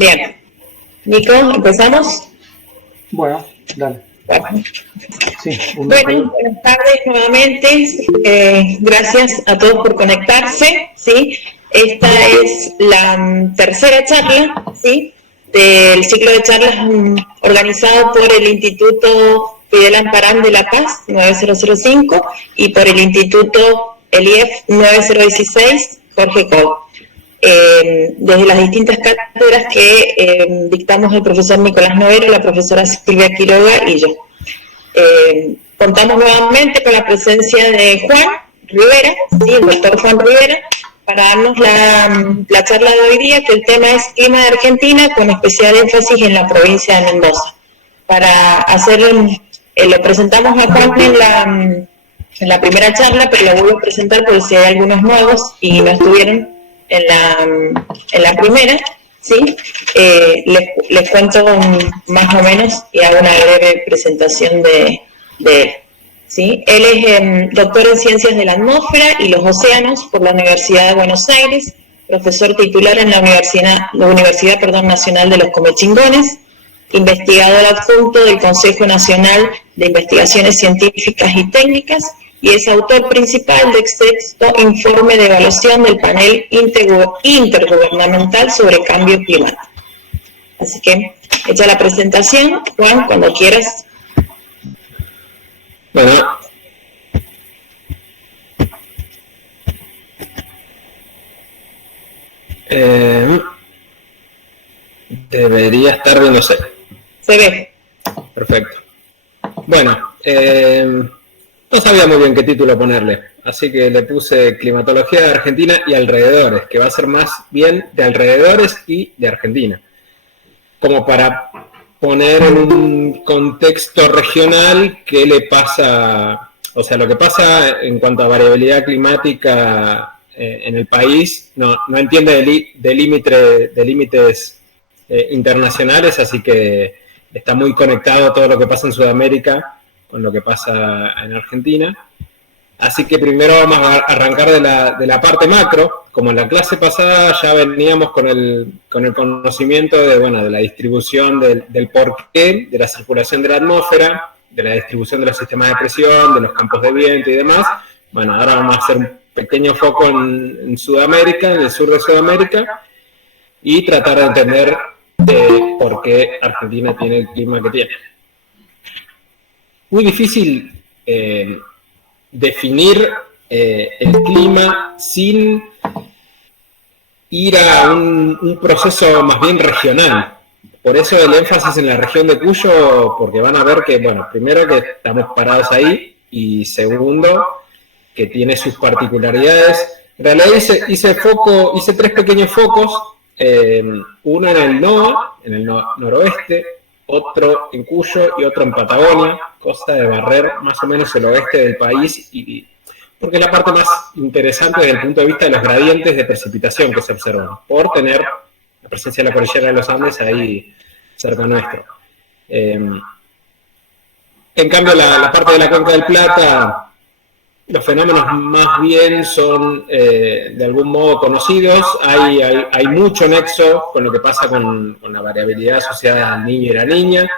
Bien. Nico, ¿empezamos? Bueno, dale. Bueno, Sí, buenas tardes nuevamente. Gracias a todos por conectarse. ¿Sí? Esta es la tercera charla, ¿sí?, del ciclo de charlas organizado por el Instituto Fidel Amparán de La Paz 9005 y por el Instituto ELIEF 9016 Jorge Coll. Desde las distintas cátedras que dictamos el profesor Nicolás Novero, la profesora Silvia Quiroga y yo. Contamos nuevamente con la presencia de Juan Rivera, ¿sí?, el doctor Juan Rivera, para darnos la charla de hoy día, que el tema es clima de Argentina, con especial énfasis en la provincia de Mendoza. Para hacer, lo presentamos a Juan en la primera charla, pero lo vuelvo a presentar por si hay algunos nuevos y no estuvieron en la primera, ¿sí? Les cuento más o menos y hago una breve presentación de él. ¿Sí? Él es doctor en Ciencias de la Atmósfera y los Océanos por la Universidad de Buenos Aires, profesor titular en la Universidad Nacional de los Comechingones, investigador adjunto del Consejo Nacional de Investigaciones Científicas y Técnicas, y es autor principal del sexto informe de evaluación del panel intergubernamental sobre cambio climático. Así que, hecha la presentación, Juan, cuando quieras. Bueno, debería estar viéndose. Se ve. Perfecto. Bueno, no sabía muy bien qué título ponerle, así que le puse Climatología de Argentina y alrededores, que va a ser más bien de alrededores y de Argentina, como para poner en un contexto regional qué le pasa, o sea, lo que pasa en cuanto a variabilidad climática en el país no entiende de límites internacionales, así que está muy conectado todo lo que pasa en Sudamérica con lo que pasa en Argentina. Así que primero vamos a arrancar de la parte macro. Como en la clase pasada ya veníamos con el conocimiento de la distribución del porqué, de la circulación de la atmósfera, de la distribución de los sistemas de presión, de los campos de viento y demás. Bueno, ahora vamos a hacer un pequeño foco en Sudamérica, en el sur de Sudamérica, y tratar de entender por qué Argentina tiene el clima que tiene. Muy difícil definir el clima sin ir a un proceso más bien regional. Por eso el énfasis en la región de Cuyo, porque van a ver que, bueno, primero que estamos parados ahí y segundo que tiene sus particularidades. En realidad hice tres pequeños focos, uno en el NOA, en el noroeste, otro en Cuyo y otro en Patagonia, cosa de barrer más o menos el oeste del país, porque es la parte más interesante desde el punto de vista de los gradientes de precipitación que se observan, por tener la presencia de la cordillera de los Andes ahí cerca nuestro. En cambio, la parte de la Cuenca del Plata, los fenómenos más bien son de algún modo conocidos. Hay mucho nexo con lo que pasa con la variabilidad asociada al niño y la niña,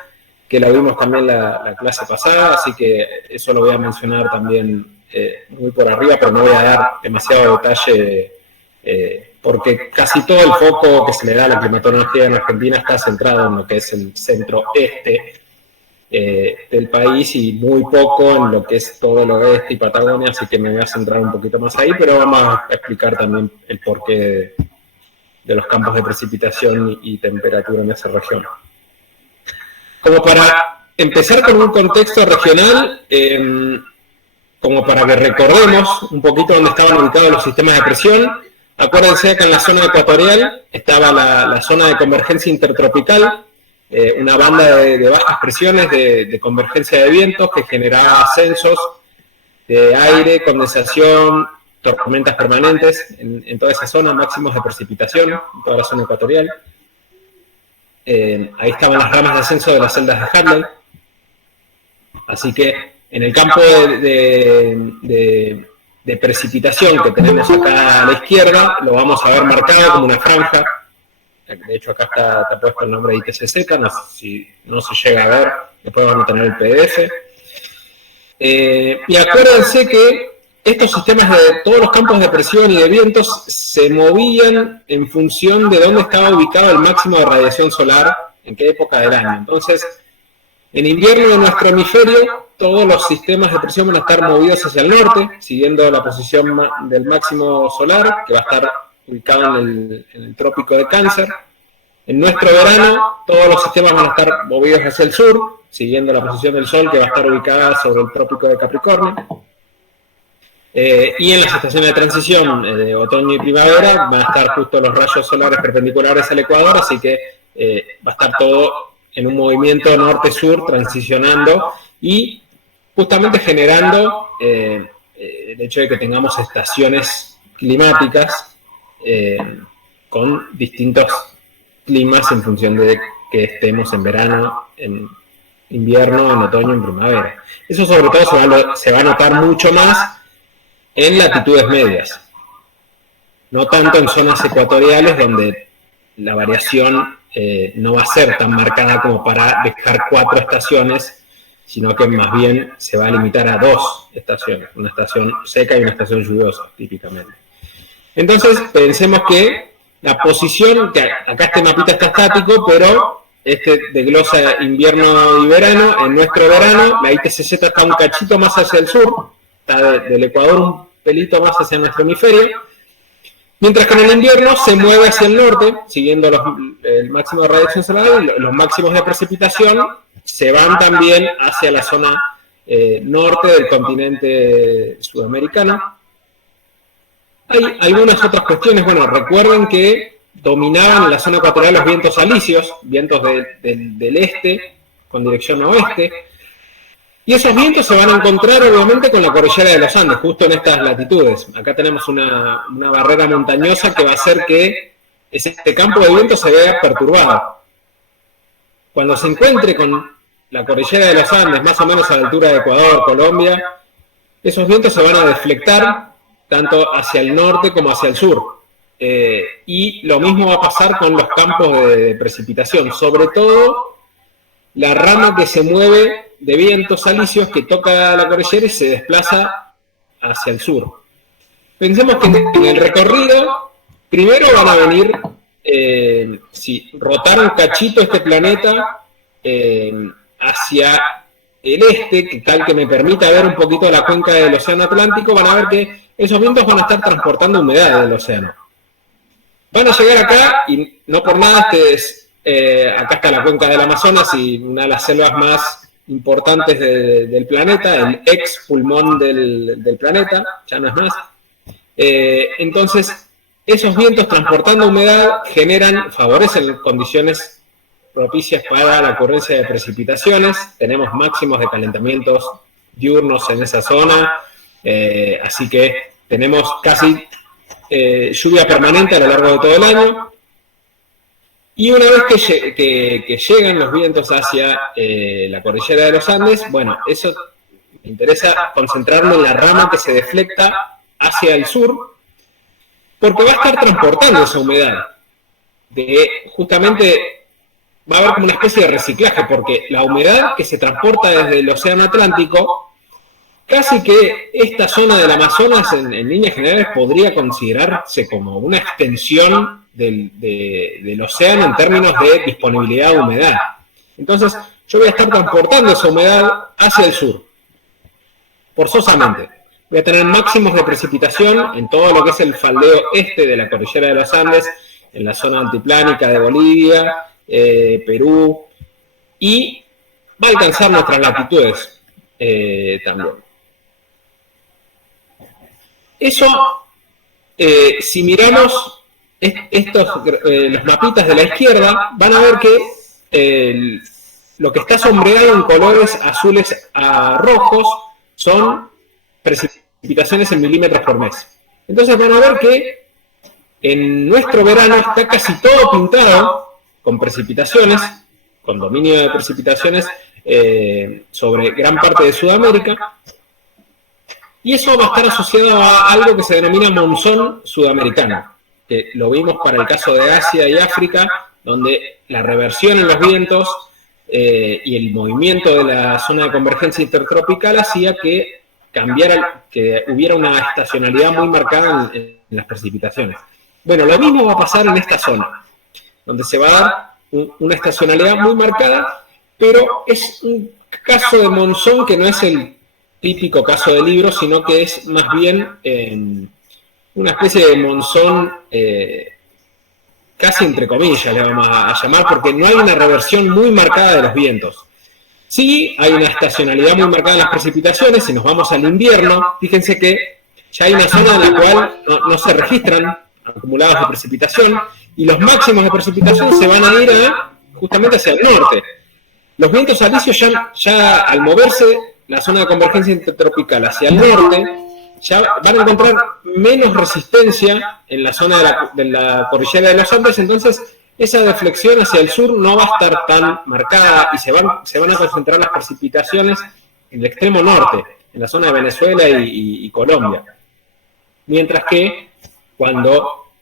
que la vimos también la clase pasada, así que eso lo voy a mencionar también muy por arriba, pero no voy a dar demasiado detalle, porque casi todo el foco que se le da a la climatología en Argentina está centrado en lo que es el centro-este del país y muy poco en lo que es todo el oeste y Patagonia, así que me voy a centrar un poquito más ahí, pero vamos a explicar también el porqué de los campos de precipitación y temperatura en esa región. Como para empezar con un contexto regional, como para que recordemos un poquito dónde estaban ubicados los sistemas de presión, acuérdense que en la zona ecuatorial estaba la zona de convergencia intertropical, una banda de bajas presiones de convergencia de vientos que generaba ascensos de aire, condensación, tormentas permanentes en toda esa zona, máximos de precipitación en toda la zona ecuatorial. Ahí estaban las ramas de ascenso de las celdas de Hadley. Así que en el campo de precipitación que tenemos acá a la izquierda, lo vamos a ver marcado como una franja de hecho acá está puesto el nombre de ITCZ, no sé si no se llega a ver, después van a tener el PDF. Y acuérdense que estos sistemas de todos los campos de presión y de vientos se movían en función de dónde estaba ubicado el máximo de radiación solar, en qué época del año. Entonces, en invierno en nuestro hemisferio, todos los sistemas de presión van a estar movidos hacia el norte, siguiendo la posición del máximo solar, que va a estar ubicado en el trópico de Cáncer. En nuestro verano, todos los sistemas van a estar movidos hacia el sur, siguiendo la posición del Sol, que va a estar ubicada sobre el trópico de Capricornio. Y en las estaciones de transición de otoño y primavera van a estar justo los rayos solares perpendiculares al ecuador, así que va a estar todo en un movimiento norte-sur transicionando y justamente generando el hecho de que tengamos estaciones climáticas con distintos climas en función de que estemos en verano, en invierno, en otoño, en primavera. Eso sobre todo se va a notar mucho más en latitudes medias, no tanto en zonas ecuatoriales donde la variación no va a ser tan marcada como para dejar 4 estaciones, sino que más bien se va a limitar a 2 estaciones, una estación seca y una estación lluviosa, típicamente. Entonces, pensemos que la posición, que acá este mapita está estático, pero este desglosa invierno y verano. En nuestro verano, la ITCZ está un cachito más hacia el sur, está del Ecuador un pelito más hacia nuestro hemisferio, mientras que en el invierno se mueve hacia el norte, siguiendo el máximo de radiación solar, y los máximos de precipitación se van también hacia la zona norte del continente sudamericano. Hay algunas otras cuestiones. Bueno, recuerden que dominaban en la zona ecuatorial los vientos alisios, vientos del este con dirección oeste, y esos vientos se van a encontrar obviamente con la cordillera de los Andes, justo en estas latitudes. Acá tenemos una barrera montañosa que va a hacer que este campo de viento se vea perturbado. Cuando se encuentre con la cordillera de los Andes, más o menos a la altura de Ecuador, Colombia, esos vientos se van a deflectar tanto hacia el norte como hacia el sur. Y lo mismo va a pasar con los campos de precipitación, sobre todo la rama que se mueve de vientos alisios que toca la cordillera y se desplaza hacia el sur. Pensemos que en el recorrido, primero van a venir, si rotar un cachito este planeta hacia el este, que tal que me permita ver un poquito la cuenca del océano Atlántico, van a ver que esos vientos van a estar transportando humedad del océano. Van a llegar acá, y no por nada, acá está la cuenca del Amazonas y una de las selvas más importantes del planeta, el ex pulmón del planeta, ya no es más. Entonces, esos vientos transportando humedad favorecen condiciones propicias para la ocurrencia de precipitaciones. Tenemos máximos de calentamientos diurnos en esa zona, así que tenemos casi lluvia permanente a lo largo de todo el año. Y una vez que llegan los vientos hacia la cordillera de los Andes, bueno, eso me interesa concentrarme en la rama que se deflecta hacia el sur, porque va a estar transportando esa humedad. Justamente va a haber como una especie de reciclaje, porque la humedad que se transporta desde el océano Atlántico, casi que esta zona del Amazonas en líneas generales podría considerarse como una extensión del océano en términos de disponibilidad de humedad. Entonces, yo voy a estar transportando esa humedad hacia el sur, forzosamente. Voy a tener máximos de precipitación en todo lo que es el faldeo este de la cordillera de los Andes, en la zona altiplánica de Bolivia, Perú, y va a alcanzar nuestras latitudes también. Eso, si miramos los mapitas de la izquierda, van a ver que lo que está sombreado en colores azules a rojos son precipitaciones en milímetros por mes. Entonces van a ver que en nuestro verano está casi todo pintado con precipitaciones, con dominio de precipitaciones sobre gran parte de Sudamérica, y eso va a estar asociado a algo que se denomina monzón sudamericano, que lo vimos para el caso de Asia y África, donde la reversión en los vientos y el movimiento de la zona de convergencia intertropical hacía que que hubiera una estacionalidad muy marcada en las precipitaciones. Bueno, lo mismo va a pasar en esta zona, donde se va a dar una estacionalidad muy marcada, pero es un caso de monzón que no es el típico caso de Libro, sino que es más bien una especie de monzón casi entre comillas, le vamos a llamar, porque no hay una reversión muy marcada de los vientos. Sí, hay una estacionalidad muy marcada en las precipitaciones. Si nos vamos al invierno, fíjense que ya hay una zona en la cual no se registran acumulados de precipitación, y los máximos de precipitación se van a ir justamente hacia el norte. Los vientos alisios ya al moverse la zona de convergencia intertropical hacia el norte, ya van a encontrar menos resistencia en la zona de la cordillera de los Andes. Entonces esa deflexión hacia el sur no va a estar tan marcada y se van a concentrar las precipitaciones en el extremo norte, en la zona de Venezuela y Colombia. Mientras que cuando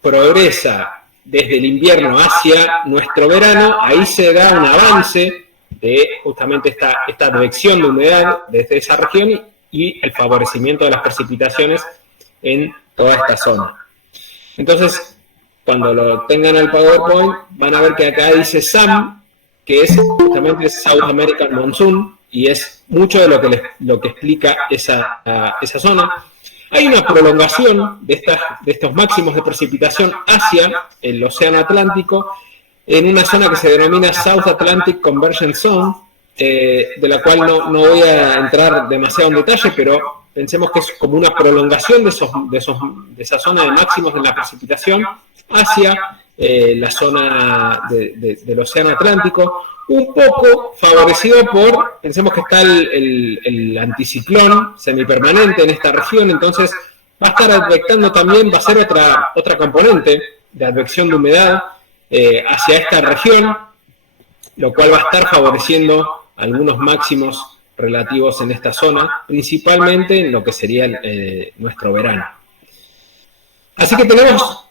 progresa desde el invierno hacia nuestro verano, ahí se da un avance de justamente esta advección de humedad desde esa región y el favorecimiento de las precipitaciones en toda esta zona. Entonces, cuando lo tengan al PowerPoint, van a ver que acá dice SAM, que es justamente South American Monsoon, y es mucho de lo que explica esa zona. Hay una prolongación de estos máximos de precipitación hacia el Océano Atlántico, en una zona que se denomina South Atlantic Convergence Zone, de la cual no voy a entrar demasiado en detalle, pero pensemos que es como una prolongación de esa zona de máximos de la precipitación hacia la zona del Océano Atlántico, un poco favorecido pensemos que está el anticiclón semipermanente en esta región. Entonces va a estar advectando también, va a ser otra componente de advección de humedad hacia esta región, lo cual va a estar favoreciendo algunos máximos relativos en esta zona, principalmente en lo que sería nuestro verano. Así que tenemos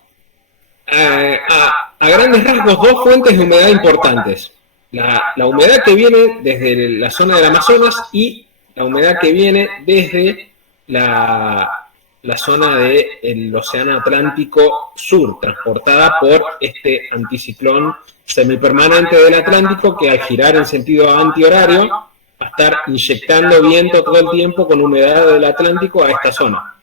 a grandes rasgos dos fuentes de humedad importantes: la humedad que viene desde la zona del Amazonas y la humedad que viene desde la zona del Océano Atlántico Sur, transportada por este anticiclón semipermanente del Atlántico, que al girar en sentido antihorario va a estar inyectando viento todo el tiempo con humedad del Atlántico a esta zona.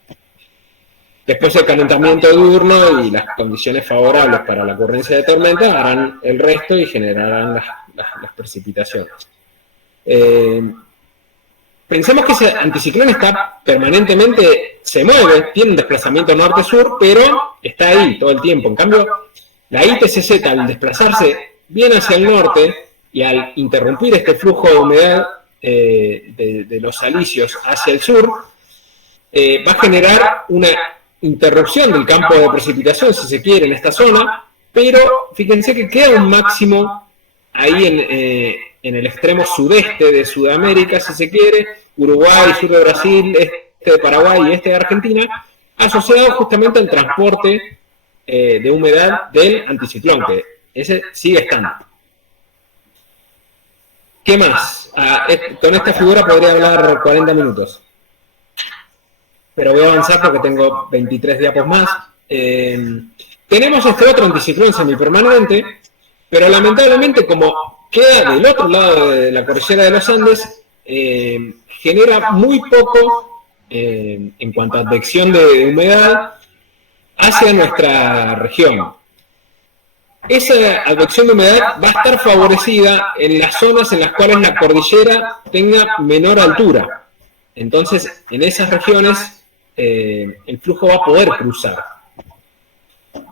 Después el calentamiento diurno y las condiciones favorables para la ocurrencia de tormentas harán el resto y generarán las precipitaciones. Pensemos que ese anticiclón está permanentemente, se mueve, tiene un desplazamiento norte-sur, pero está ahí todo el tiempo. En cambio, la IPCZ, al desplazarse bien hacia el norte y al interrumpir este flujo de humedad de los alisios hacia el sur, va a generar una interrupción del campo de precipitación, si se quiere, en esta zona, pero fíjense que queda un máximo ahí en el extremo sudeste de Sudamérica, si se quiere, Uruguay, sur de Brasil, este de Paraguay y este de Argentina, asociado justamente al transporte de humedad del anticiclón, que ese sigue estando. ¿Qué más? Con esta figura podría hablar 40 minutos. Pero voy a avanzar porque tengo 23 diapos más. Tenemos este otro anticiclón semipermanente, pero lamentablemente, como queda del otro lado de la cordillera de los Andes, genera muy poco en cuanto a advección de humedad hacia nuestra región. Esa advección de humedad va a estar favorecida en las zonas en las cuales la cordillera tenga menor altura. Entonces, en esas regiones, el flujo va a poder cruzar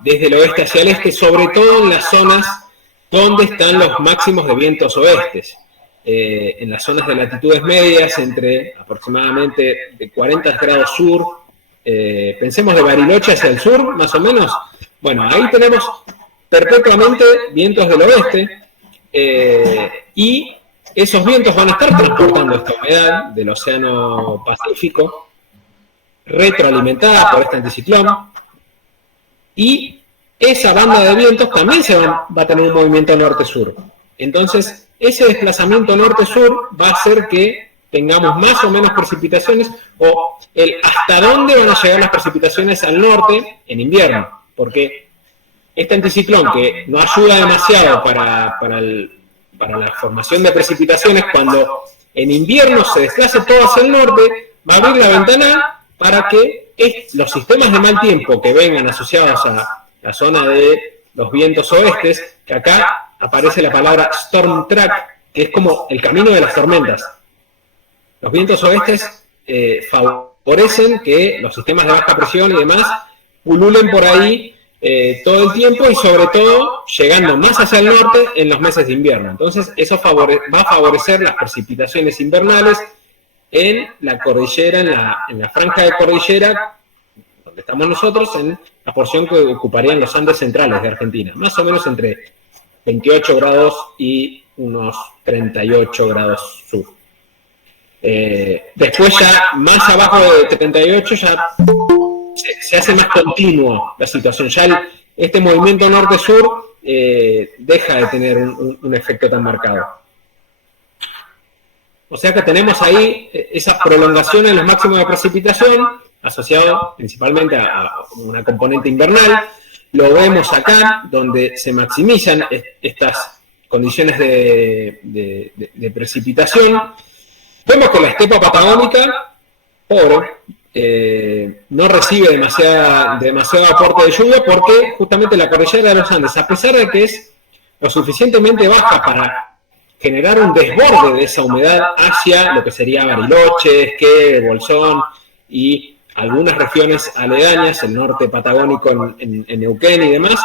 desde el oeste hacia el este, sobre todo en las zonas donde están los máximos de vientos oestes. En las zonas de latitudes medias, entre aproximadamente de 40 grados sur, pensemos de Bariloche hacia el sur, más o menos. Bueno, ahí tenemos perpetuamente vientos del oeste, y esos vientos van a estar transportando esta humedad del Océano Pacífico, retroalimentada por este anticiclón, y esa banda de vientos también va a tener un movimiento norte-sur. Entonces, ese desplazamiento norte-sur va a hacer que tengamos más o menos precipitaciones, o hasta dónde van a llegar las precipitaciones al norte en invierno, porque este anticiclón, que no ayuda demasiado para la formación de precipitaciones, cuando en invierno se desplace todo hacia el norte, va a abrir la ventana para que los sistemas de mal tiempo que vengan asociados a la zona de los vientos oestes, que acá aparece la palabra storm track, que es como el camino de las tormentas. Los vientos oestes favorecen que los sistemas de baja presión y demás pululen por ahí todo el tiempo, y sobre todo llegando más hacia el norte en los meses de invierno. Entonces eso va a favorecer las precipitaciones invernales en la cordillera, en la franja de cordillera donde estamos nosotros, en la porción que ocuparían los Andes centrales de Argentina, más o menos entre 28 grados y unos 38 grados sur. Después ya más abajo de 38 ya se hace más continuo la situación. Ya este movimiento norte-sur deja de tener un efecto tan marcado. O sea que tenemos ahí esas prolongaciones en los máximos de precipitación, asociado principalmente a una componente invernal. Lo vemos acá, donde se maximizan estas condiciones de precipitación. Vemos que la estepa patagónica, pobre, no recibe demasiado aporte de lluvia, porque justamente la cordillera de los Andes, a pesar de que es lo suficientemente baja para generar un desborde de esa humedad hacia lo que sería Bariloche, Esquel, Bolsón y algunas regiones aledañas, el norte patagónico en Neuquén y demás,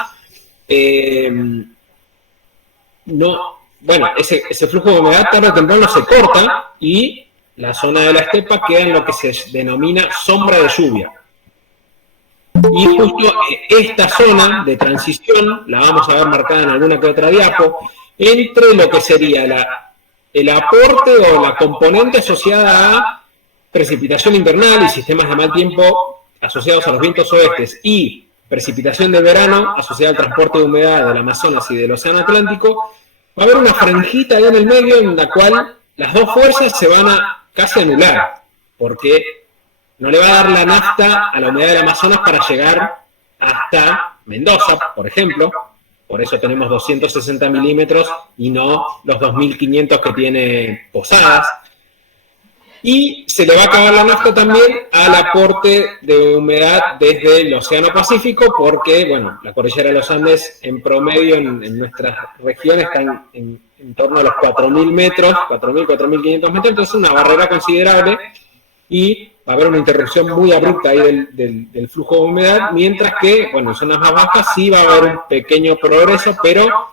ese flujo de humedad tarde o temprano se corta y la zona de la estepa queda en lo que se denomina sombra de lluvia. Y justo esta zona de transición la vamos a ver marcada en alguna que otra diapo, entre lo que sería el aporte o la componente asociada a precipitación invernal y sistemas de mal tiempo asociados a los vientos oestes, y precipitación de verano asociada al transporte de humedad del Amazonas y del Océano Atlántico. Va a haber una franjita ahí en el medio en la cual las dos fuerzas se van a casi anular, porque no le va a dar la nafta a la humedad del Amazonas para llegar hasta Mendoza, por ejemplo. Por eso tenemos 260 milímetros y no los 2.500 que tiene Posadas. Y se le va a acabar la nafta también al aporte de humedad desde el Océano Pacífico, porque, bueno, la cordillera de los Andes en promedio en nuestras regiones están en torno a los 4.000 metros, 4.000, 4.500 metros, entonces una barrera considerable, y va a haber una interrupción muy abrupta ahí del flujo de humedad, mientras que, bueno, en zonas más bajas sí va a haber un pequeño progreso, pero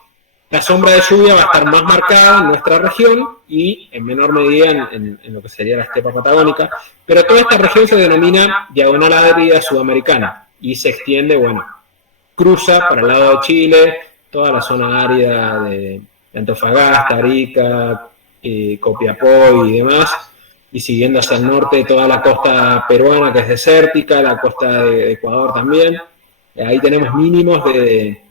la sombra de lluvia va a estar más marcada en nuestra región y en menor medida en lo que sería la estepa patagónica. Pero toda esta región se denomina diagonal árida sudamericana y se extiende, bueno, cruza para el lado de Chile, toda la zona árida de Antofagasta, Arica, Copiapó y demás, y siguiendo hacia el norte toda la costa peruana, que es desértica, la costa de Ecuador también. Ahí tenemos mínimos de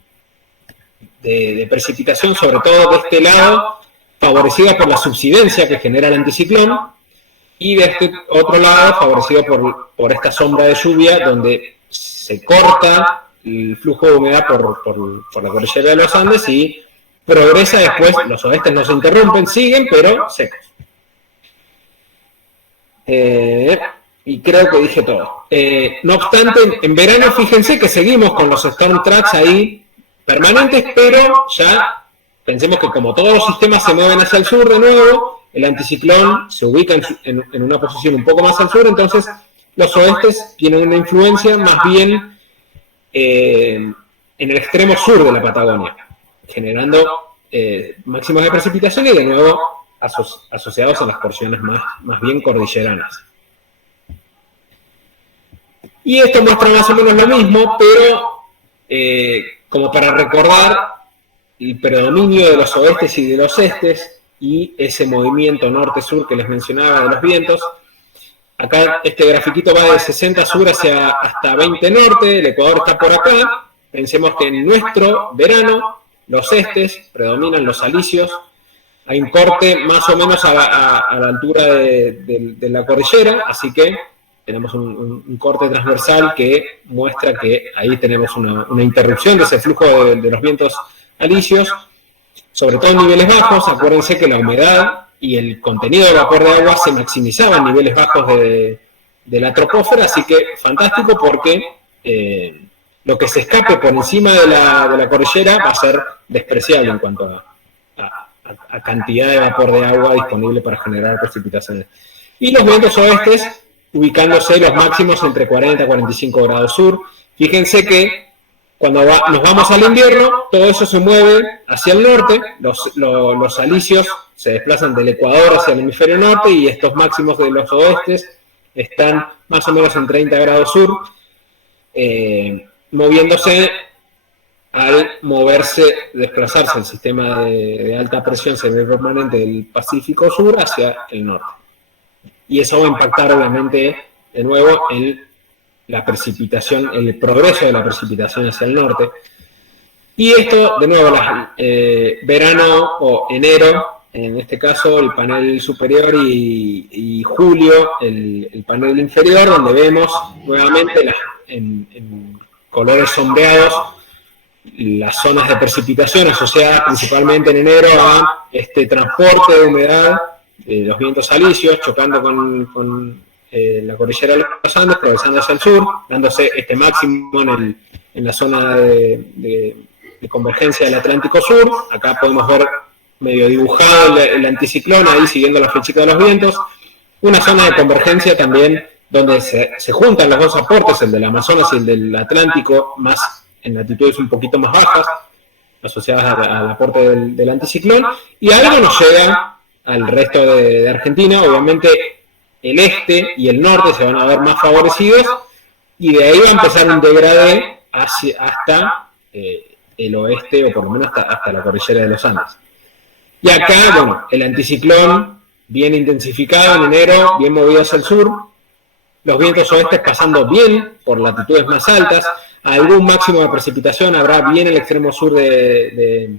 precipitación, sobre todo de este lado, favorecida por la subsidencia que genera el anticiclón, y de este otro lado favorecido por esta sombra de lluvia, donde se corta el flujo de humedad por la cordillera de los Andes y progresa después. Los oestes no se interrumpen, siguen, pero secos. Y creo que dije todo. No obstante, en verano fíjense que seguimos con los storm tracks ahí permanentes, pero ya pensemos que como todos los sistemas se mueven hacia el sur de nuevo, el anticiclón se ubica en una posición un poco más al sur, entonces los oestes tienen una influencia más bien en el extremo sur de la Patagonia, generando máximos de precipitación y de nuevo asociados a las porciones más bien cordilleranas. Y esto muestra más o menos lo mismo, pero como para recordar el predominio de los oestes y de los estes y ese movimiento norte-sur que les mencionaba de los vientos. Acá este grafiquito va de 60 sur hasta 20 norte, el Ecuador está por acá, pensemos que en nuestro verano los estes predominan los alisios. Hay un corte más o menos a la altura de la cordillera, así que tenemos un corte transversal que muestra que ahí tenemos una interrupción de ese flujo de los vientos alisios, sobre todo en niveles bajos. Acuérdense que la humedad y el contenido de vapor de agua se maximizaba en niveles bajos de la troposfera, así que fantástico, porque lo que se escape por encima de la cordillera va a ser despreciable en cuanto a cantidad de vapor de agua disponible para generar precipitaciones. Y los vientos oestes, ubicándose los máximos entre 40 y 45 grados sur. Fíjense que cuando nos vamos al invierno, todo eso se mueve hacia el norte, los alisios se desplazan del Ecuador hacia el hemisferio norte, y estos máximos de los oestes están más o menos en 30 grados sur, moviéndose al desplazarse el sistema de alta presión semipermanente del Pacífico Sur hacia el norte. Y eso va a impactar obviamente de nuevo en la precipitación, el progreso de la precipitación hacia el norte. Y esto, de nuevo, verano o enero, en este caso el panel superior, y julio el panel inferior, donde vemos nuevamente en colores sombreados las zonas de precipitación asociadas principalmente en enero a este transporte de humedad de los vientos alisios, chocando con la cordillera de los Andes, progresando hacia el sur, dándose este máximo en la zona de convergencia del Atlántico Sur. Acá podemos ver medio dibujado el anticiclón, ahí siguiendo la flechita de los vientos. Una zona de convergencia también donde se juntan los dos aportes, el del Amazonas y el del Atlántico, más en latitudes un poquito más bajas, asociadas al aporte del anticiclón, y algo nos llega al resto de Argentina. Obviamente el este y el norte se van a ver más favorecidos, y de ahí va a empezar un degradé hasta el oeste, o por lo menos hasta la cordillera de los Andes. Y acá, bueno, el anticiclón bien intensificado en enero, bien movido hacia el sur, los vientos oestes pasando bien por latitudes más altas, algún máximo de precipitación habrá bien en el extremo sur de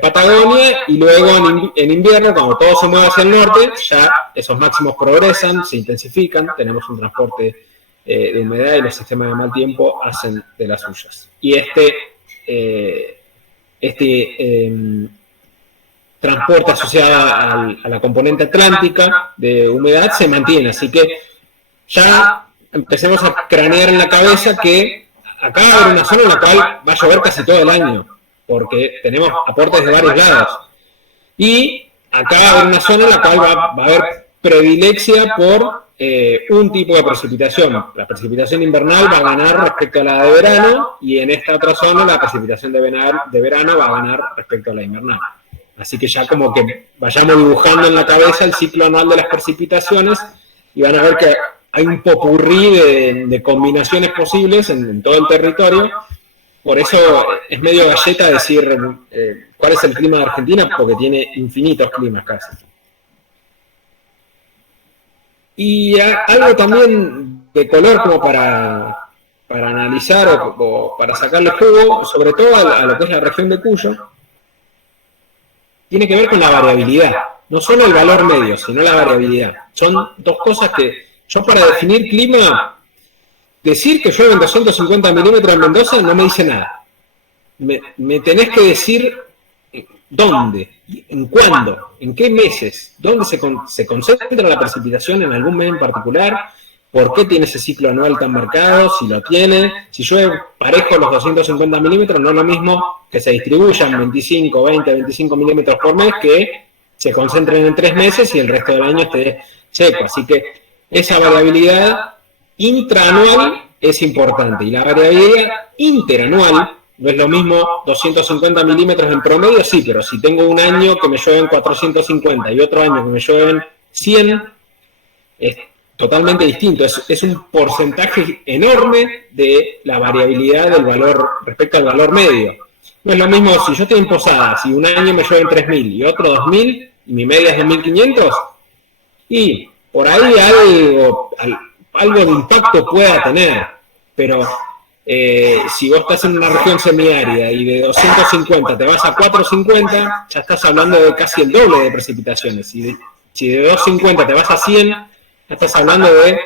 Patagonia, y luego en invierno, cuando todo se mueve hacia el norte, ya esos máximos progresan, se intensifican, tenemos un transporte de humedad, y los sistemas de mal tiempo hacen de las suyas. Y transporte asociado a la componente atlántica de humedad se mantiene, así que ya empecemos a cranear en la cabeza que acá va a haber una zona en la cual va a llover casi todo el año, porque tenemos aportes de varios lados. Y acá va a haber una zona en la cual va a haber predilección por un tipo de precipitación. La precipitación invernal va a ganar respecto a la de verano, y en esta otra zona la precipitación de verano va a ganar respecto a la invernal. Así que ya como que vayamos dibujando en la cabeza el ciclo anual de las precipitaciones, y van a ver que hay un popurrí de combinaciones posibles en todo el territorio. Por eso es medio galleta decir cuál es el clima de Argentina, porque tiene infinitos climas casi. Y algo también de color como para analizar o para sacarle jugo, sobre todo a lo que es la región de Cuyo, tiene que ver con la variabilidad. No solo el valor medio, sino la variabilidad. Son dos cosas que yo, para definir clima, decir que llueven 250 milímetros en Mendoza no me dice nada. Me tenés que decir dónde, en cuándo, en qué meses, dónde se concentra la precipitación en algún mes en particular, por qué tiene ese ciclo anual tan marcado, si lo tiene, si llueve parejo los 250 milímetros, no es lo mismo que se distribuyan 25, 20, 25 milímetros por mes, que se concentren en 3 meses y el resto del año esté seco. Así que esa variabilidad intraanual es importante, y la variabilidad interanual no es lo mismo 250 milímetros en promedio, sí, pero si tengo un año que me llueven 450 y otro año que me llueven 100, es totalmente distinto. Es un porcentaje enorme de la variabilidad del valor respecto al valor medio. No es lo mismo si yo estoy en Posadas y un año me llueven 3.000 y otro 2.000 y mi media es 2.500, y por ahí algo de impacto pueda tener, pero si vos estás en una región semiárida y de 250 te vas a 450, ya estás hablando de casi el doble de precipitaciones. Si de 250 te vas a 100, ya estás hablando de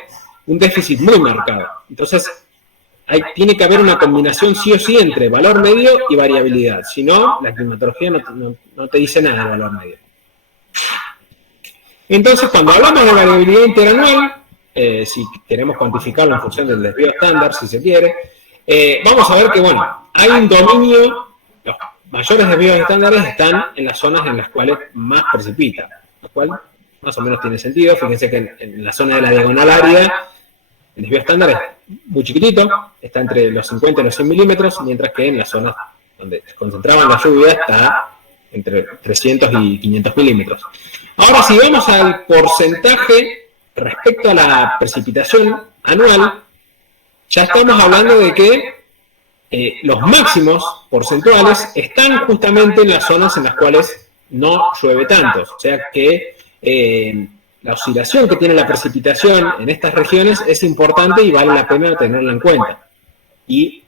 un déficit muy marcado. Entonces, tiene que haber una combinación sí o sí entre valor medio y variabilidad. Si no, la climatología no te dice nada de valor medio. Entonces, cuando hablamos de variabilidad interanual, si queremos cuantificarlo en función del desvío estándar, si se quiere, vamos a ver que, bueno, hay un dominio, los mayores desvíos estándares están en las zonas en las cuales más precipita, lo cual más o menos tiene sentido. Fíjense que en la zona de la diagonal árida, el desvío estándar es muy chiquitito, está entre los 50 y los 100 milímetros, mientras que en las zonas donde se concentraban la lluvia está entre 300 y 500 milímetros. Ahora, si vamos al porcentaje respecto a la precipitación anual, ya estamos hablando de que los máximos porcentuales están justamente en las zonas en las cuales no llueve tanto. O sea que la oscilación que tiene la precipitación en estas regiones es importante y vale la pena tenerla en cuenta. Y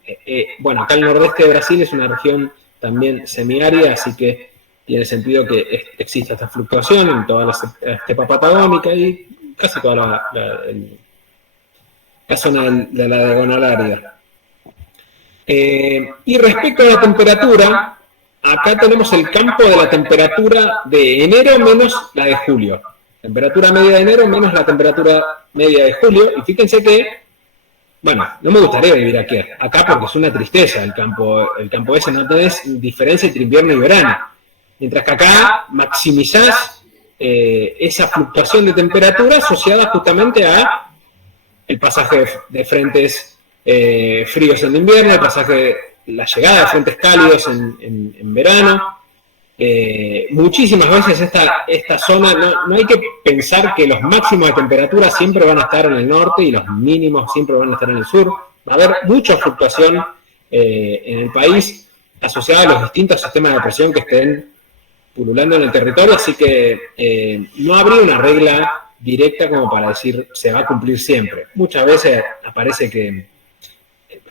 bueno, acá el nordeste de Brasil es una región también semiárida, así que tiene sentido que exista esta fluctuación en toda la estepa patagónica y casi toda la zona de la diagonal árida. Y respecto a la temperatura, acá tenemos el campo de la temperatura de enero menos la de julio. Temperatura media de enero menos la temperatura media de julio. Y fíjense que, bueno, no me gustaría vivir acá porque es una tristeza el campo ese, no tenés diferencia entre invierno y verano. Mientras que acá maximizás esa fluctuación de temperatura asociada justamente a el pasaje de frentes fríos en invierno, la llegada de frentes cálidos en verano. Muchísimas veces esta zona, no hay que pensar que los máximos de temperatura siempre van a estar en el norte y los mínimos siempre van a estar en el sur. Va a haber mucha fluctuación en el país asociada a los distintos sistemas de presión que estén pululando en el territorio, así que no habría una regla directa como para decir se va a cumplir siempre. Muchas veces aparece que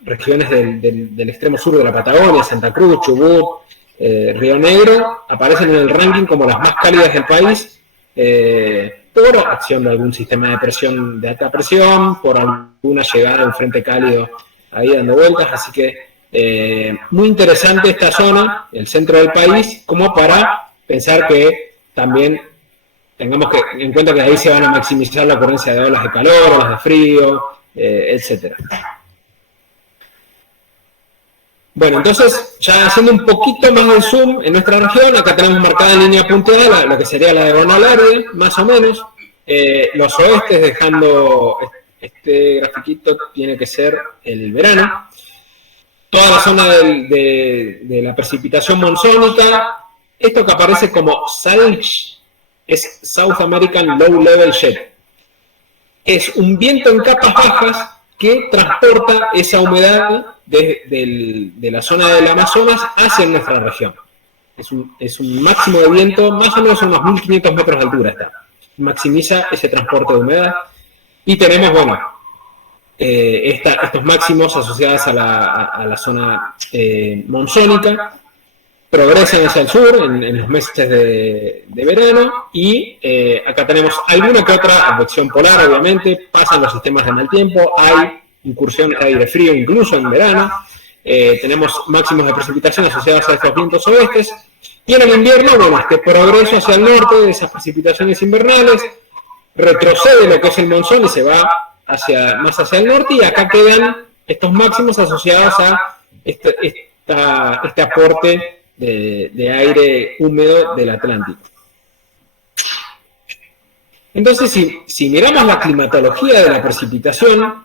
regiones del extremo sur de la Patagonia, Santa Cruz, Chubut, Río Negro, aparecen en el ranking como las más cálidas del país por acción de algún sistema de presión de alta presión, por alguna llegada de un frente cálido ahí dando vueltas, así que muy interesante esta zona, el centro del país, como para pensar que también tengamos en cuenta que ahí se van a maximizar la ocurrencia de olas de calor, olas de frío, etcétera. Bueno, entonces, ya haciendo un poquito más de zoom en nuestra región, acá tenemos marcada en línea punteada lo que sería la diagonal árida, más o menos. Los oestes, dejando este grafiquito, tiene que ser el verano. Toda la zona de la precipitación monzónica, esto que aparece como SALJ es South American Low Level Jet. Es un viento en capas bajas que transporta esa humedad de la zona del Amazonas hacia nuestra región. Es un máximo de viento, más o menos a unos 1500 metros de altura está. Maximiza ese transporte de humedad. Y tenemos, bueno, estos máximos asociados a la zona monzónica, progresan hacia el sur en los meses de verano y acá tenemos alguna que otra advección polar, obviamente, pasan los sistemas de mal tiempo, hay incursiones de aire frío incluso en verano, tenemos máximos de precipitación asociados a estos vientos oestes y en el invierno, bueno, este progreso hacia el norte de esas precipitaciones invernales retrocede lo que es el monzón y se va más hacia el norte y acá quedan estos máximos asociados a este aporte de aire húmedo del Atlántico. Entonces, si miramos la climatología de la precipitación,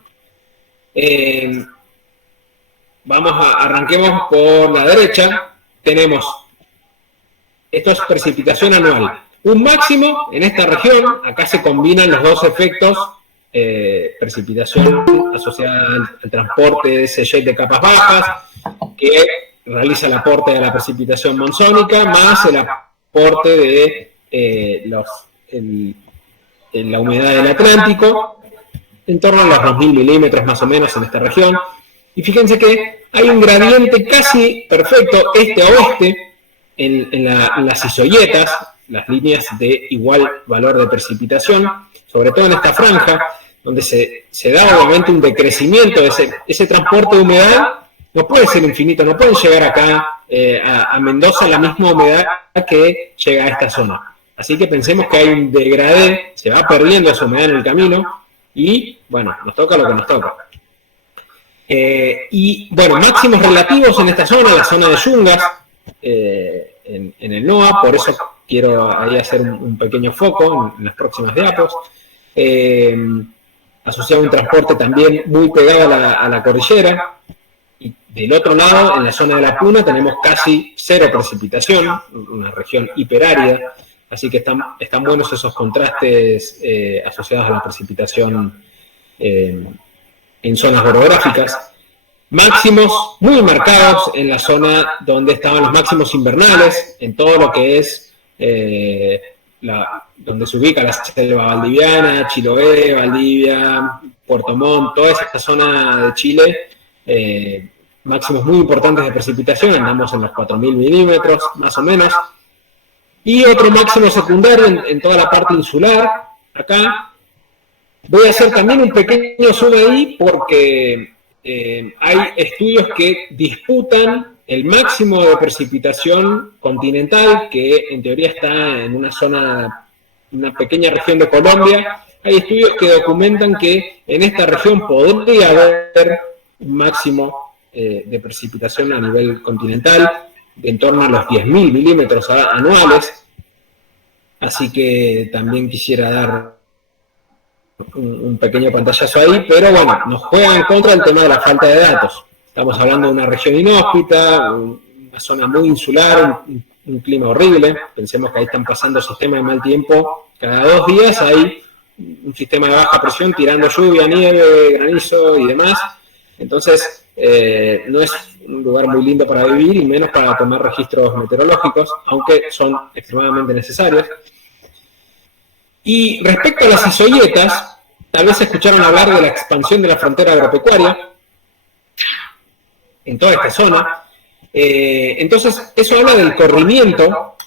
arranquemos por la derecha, tenemos, esto es precipitación anual. Un máximo en esta región, acá se combinan los dos efectos, precipitación asociada al transporte de ese jet de capas bajas, que realiza el aporte de la precipitación monzónica, más el aporte de la humedad del Atlántico, en torno a los 2000 milímetros más o menos en esta región. Y fíjense que hay un gradiente casi perfecto este-oeste en las isoyetas, las líneas de igual valor de precipitación, sobre todo en esta franja, donde se da obviamente un decrecimiento, ese transporte de humedad no puede ser infinito, no pueden llegar acá a Mendoza la misma humedad que llega a esta zona. Así que pensemos que hay un degradé, se va perdiendo esa humedad en el camino y, bueno, nos toca lo que nos toca. Y, bueno, máximos relativos en esta zona, la zona de Yungas, en el NOA, por eso quiero ahí hacer un pequeño foco en las próximas diapos. Asociado a un transporte también muy pegado a la cordillera. Y del otro lado, en la zona de la Puna, tenemos casi cero precipitación, una región hiperárida, así que están buenos esos contrastes asociados a la precipitación en zonas orográficas. Máximos muy marcados en la zona donde estaban los máximos invernales, en todo lo que es donde se ubica la selva valdiviana, Chiloé, Valdivia, Puerto Montt, toda esa zona de Chile, máximos muy importantes de precipitación, andamos en los 4.000 milímetros, más o menos. Y otro máximo secundario en toda la parte insular, acá. Voy a hacer también un pequeño zoom ahí porque hay estudios que disputan el máximo de precipitación continental, que en teoría está en una zona, una pequeña región de Colombia. Hay estudios que documentan que en esta región podría haber un máximo de precipitación a nivel continental, de en torno a los 10.000 milímetros anuales. Así que también quisiera dar un pequeño pantallazo ahí, pero bueno, nos juega en contra el tema de la falta de datos. Estamos hablando de una región inhóspita, una zona muy insular, un clima horrible. Pensemos que ahí están pasando sistemas de mal tiempo. Cada 2 días hay un sistema de baja presión tirando lluvia, nieve, granizo y demás. Entonces, no es un lugar muy lindo para vivir y menos para tomar registros meteorológicos, aunque son extremadamente necesarios. Y respecto a las isoyetas, tal vez escucharon hablar de la expansión de la frontera agropecuaria en toda esta zona. Entonces, eso habla del corrimiento,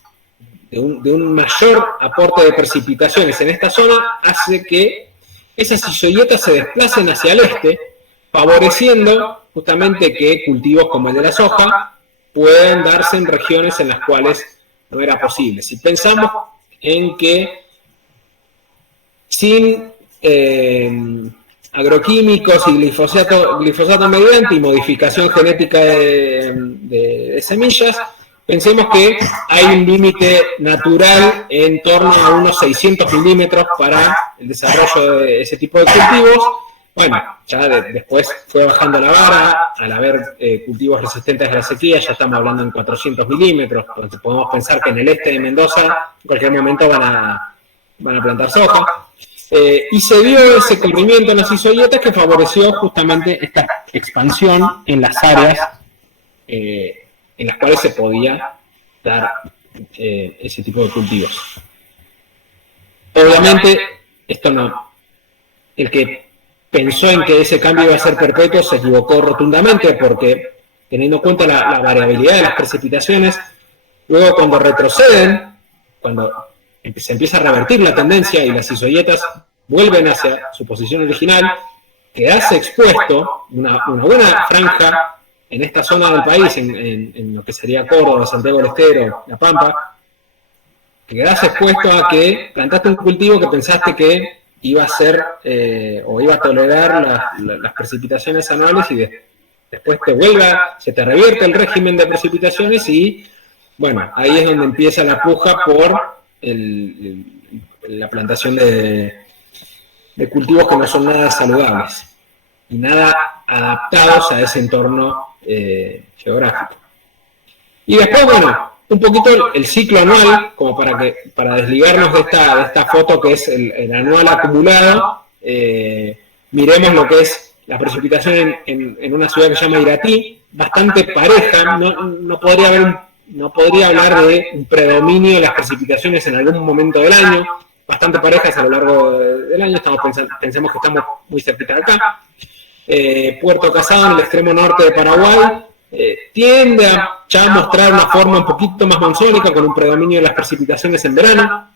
de un mayor aporte de precipitaciones en esta zona, hace que esas isoyetas se desplacen hacia el este, favoreciendo justamente que cultivos como el de la soja puedan darse en regiones en las cuales no era posible. Si pensamos en que sin agroquímicos y glifosato mediante y modificación genética de semillas, pensemos que hay un límite natural en torno a unos 600 milímetros para el desarrollo de ese tipo de cultivos. Bueno, ya después fue bajando la vara, al haber cultivos resistentes a la sequía, ya estamos hablando en 400 milímetros, entonces podemos pensar que en el este de Mendoza en cualquier momento van a plantar soja. Y se dio ese corrimiento en las isoyetas que favoreció justamente esta expansión en las áreas en las cuales se podía dar ese tipo de cultivos. Obviamente, esto no. El que pensó en que ese cambio iba a ser perpetuo se equivocó rotundamente porque, teniendo en cuenta la variabilidad de las precipitaciones, luego cuando retroceden, cuando se empieza a revertir la tendencia y las isoyetas vuelven hacia su posición original, quedarse expuesto una buena franja en esta zona del país, en lo que sería Córdoba, Santiago del Estero, La Pampa, quedarse expuesto a que plantaste un cultivo que pensaste que iba a ser o iba a tolerar las precipitaciones anuales y después se te revierte el régimen de precipitaciones y, bueno, ahí es donde empieza la puja por la plantación de cultivos que no son nada saludables y nada adaptados a ese entorno geográfico. Y después, bueno, un poquito el ciclo anual, como para desligarnos de esta foto que es el anual acumulado, miremos lo que es la precipitación en una ciudad que se llama Iratí, bastante pareja, no podría hablar de un predominio de las precipitaciones en algún momento del año, bastante parejas a lo largo del año, pensemos que estamos muy cerquita de acá. Puerto Casado, en el extremo norte de Paraguay, tiende a ya mostrar una forma un poquito más monzónica, con un predominio de las precipitaciones en verano.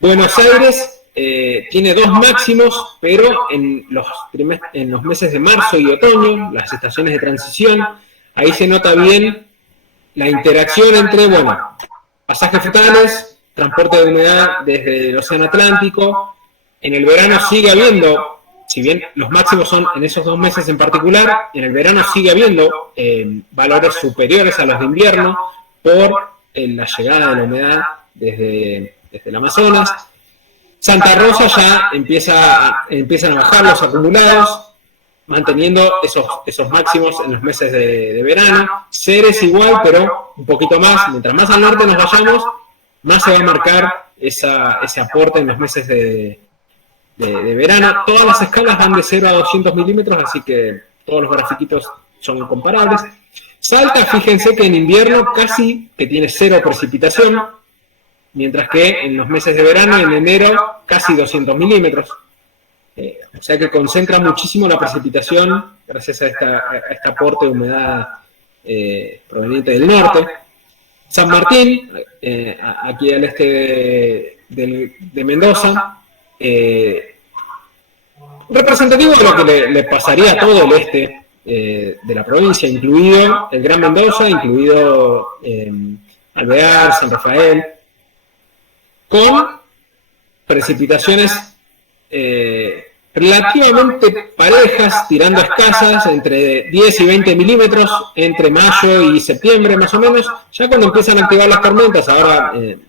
Buenos Aires tiene 2 máximos, pero en los meses de marzo y otoño, las estaciones de transición, ahí se nota bien la interacción entre, pasajes frutales, transporte de humedad desde el Océano Atlántico. En el verano sigue habiendo, si bien los máximos son en esos 2 meses en particular, en el verano sigue habiendo valores superiores a los de invierno por la llegada de la humedad desde el Amazonas. Santa Rosa ya empiezan a bajar los acumulados, manteniendo esos máximos en los meses de verano. Ceres igual, pero un poquito más. Mientras más al norte nos vayamos, más se va a marcar ese aporte en los meses de verano. Todas las escalas van de 0 a 200 milímetros, así que todos los grafiquitos son comparables. Salta, fíjense que en invierno casi que tiene 0 precipitación, mientras que en los meses de verano, en enero, casi 200 milímetros. O sea que concentra muchísimo la precipitación gracias a este aporte de humedad proveniente del norte. San Martín, aquí al este de Mendoza, representativo de lo que le pasaría a todo el este de la provincia, incluido el Gran Mendoza, incluido Alvear, San Rafael, con precipitaciones relativamente parejas, tirando a escasas, entre 10 y 20 milímetros, entre mayo y septiembre más o menos. Ya cuando empiezan a activar las tormentas, ahora en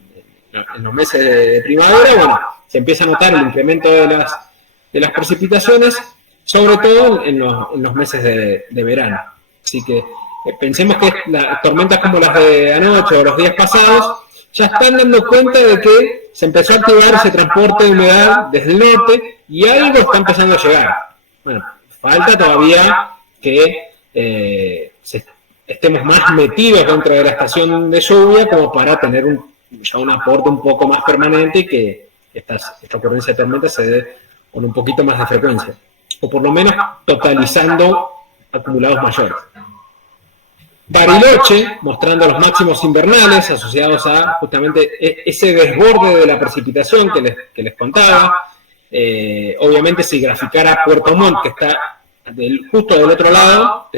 los meses de primavera, se empieza a notar el incremento de las precipitaciones, sobre todo en los meses de verano. Así que pensemos que las tormentas como las de anoche o los días pasados ya están dando cuenta de que se empezó a activar ese transporte de humedad desde el norte y algo está empezando a llegar. Bueno, falta todavía que estemos más metidos dentro de la estación de lluvia como para tener ya un aporte un poco más permanente y que esta ocurrencia de tormenta se dé con un poquito más de frecuencia, o por lo menos totalizando acumulados mayores. Bariloche, mostrando los máximos invernales asociados a justamente ese desborde de la precipitación que les contaba. Obviamente, si graficara Puerto Montt, que está justo del otro lado,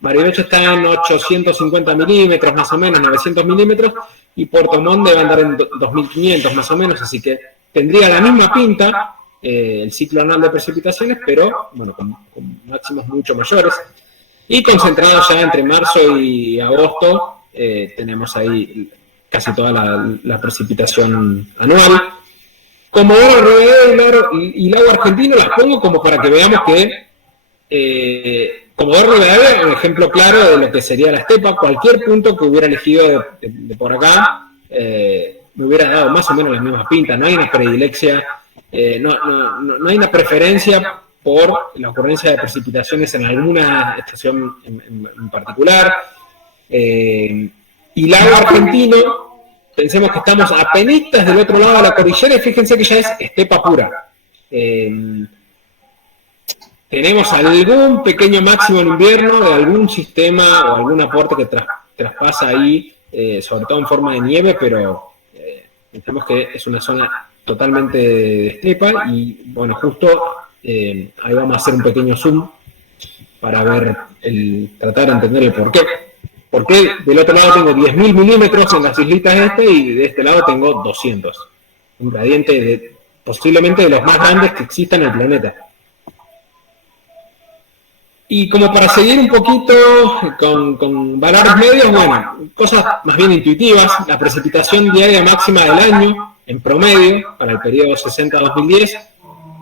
Bariloche está en 850 milímetros, más o menos, 900 milímetros, y Puerto Montt debe andar en 2500 más o menos, así que tendría la misma pinta el ciclo anual de precipitaciones, pero con máximos mucho mayores. Y concentrados ya entre marzo y agosto, tenemos ahí casi toda la precipitación anual. Comodoro Rivadavia y Lago Argentino las pongo como para que veamos que Comodoro Rivadavia es un ejemplo claro de lo que sería la estepa. Cualquier punto que hubiera elegido de por acá me hubiera dado más o menos la misma pinta. No hay una predilección, no hay una preferencia por la ocurrencia de precipitaciones en alguna estación en particular. Y Lago Argentino, pensemos que estamos apenitas del otro lado de la cordillera y fíjense que ya es estepa pura. Tenemos algún pequeño máximo en invierno de algún sistema o algún aporte que traspasa ahí, sobre todo en forma de nieve, pero pensemos que es una zona totalmente de estepa y justo ahí vamos a hacer un pequeño zoom para tratar de entender el porqué. Porque del otro lado tengo 10.000 milímetros en las islitas y de este lado tengo 200. Un gradiente posiblemente de los más grandes que existan en el planeta. Y como para seguir un poquito con valores medios, cosas más bien intuitivas. La precipitación diaria máxima del año, en promedio, para el periodo 60-2010,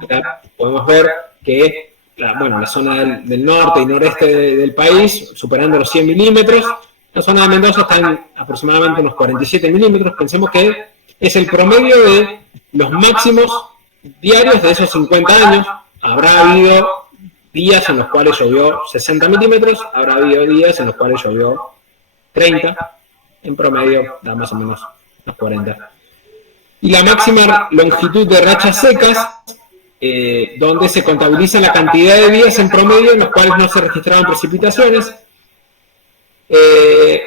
acá podemos ver que la zona del norte y noreste del país, superando los 100 milímetros, la zona de Mendoza está en aproximadamente unos 47 milímetros. Pensemos que es el promedio de los máximos diarios de esos 50 años. Habrá habido días en los cuales llovió 60 milímetros, habrá habido días en los cuales llovió 30, en promedio da más o menos los 40. Y la máxima longitud de rachas secas donde se contabiliza la cantidad de días en promedio en los cuales no se registraban precipitaciones.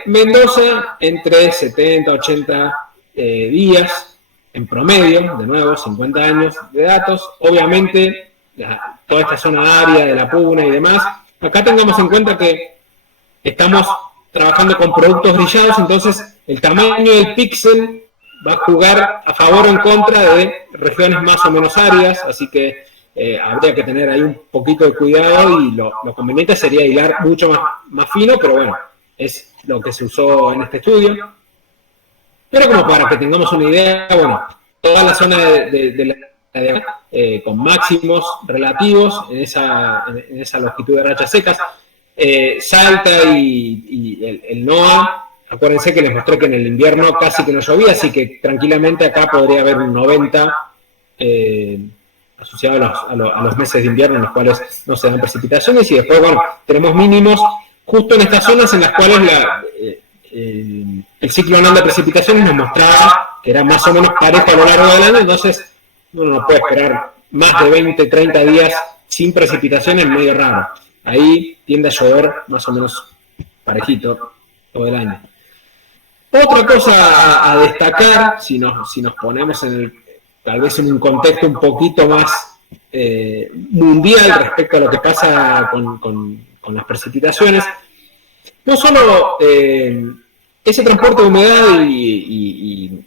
Mendoza entre 70 80 días en promedio, de nuevo 50 años de datos. Obviamente toda esta zona área de la Puna y demás, acá tengamos en cuenta que estamos trabajando con productos grillados, entonces el tamaño del píxel va a jugar a favor o en contra de regiones más o menos áridas, así que habría que tener ahí un poquito de cuidado, y lo conveniente sería hilar mucho más fino, pero bueno, es lo que se usó en este estudio. Pero como para que tengamos una idea, bueno, toda la zona con máximos relativos en esa longitud de rachas secas, Salta y el NOA. Acuérdense que les mostré que en el invierno casi que no llovía, así que tranquilamente acá podría haber un 90 asociado a los meses de invierno en los cuales no se dan precipitaciones, y después, bueno, tenemos mínimos justo en estas zonas en las cuales el ciclo anual de precipitaciones nos mostraba que era más o menos parejo a lo largo del año, entonces uno no puede esperar más de 20, 30 días sin precipitaciones, medio raro. Ahí tiende a llover más o menos parejito todo el año. Otra cosa a destacar, si nos ponemos tal vez en un contexto un poquito más mundial respecto a lo que pasa con las precipitaciones, no solo ese transporte de humedad y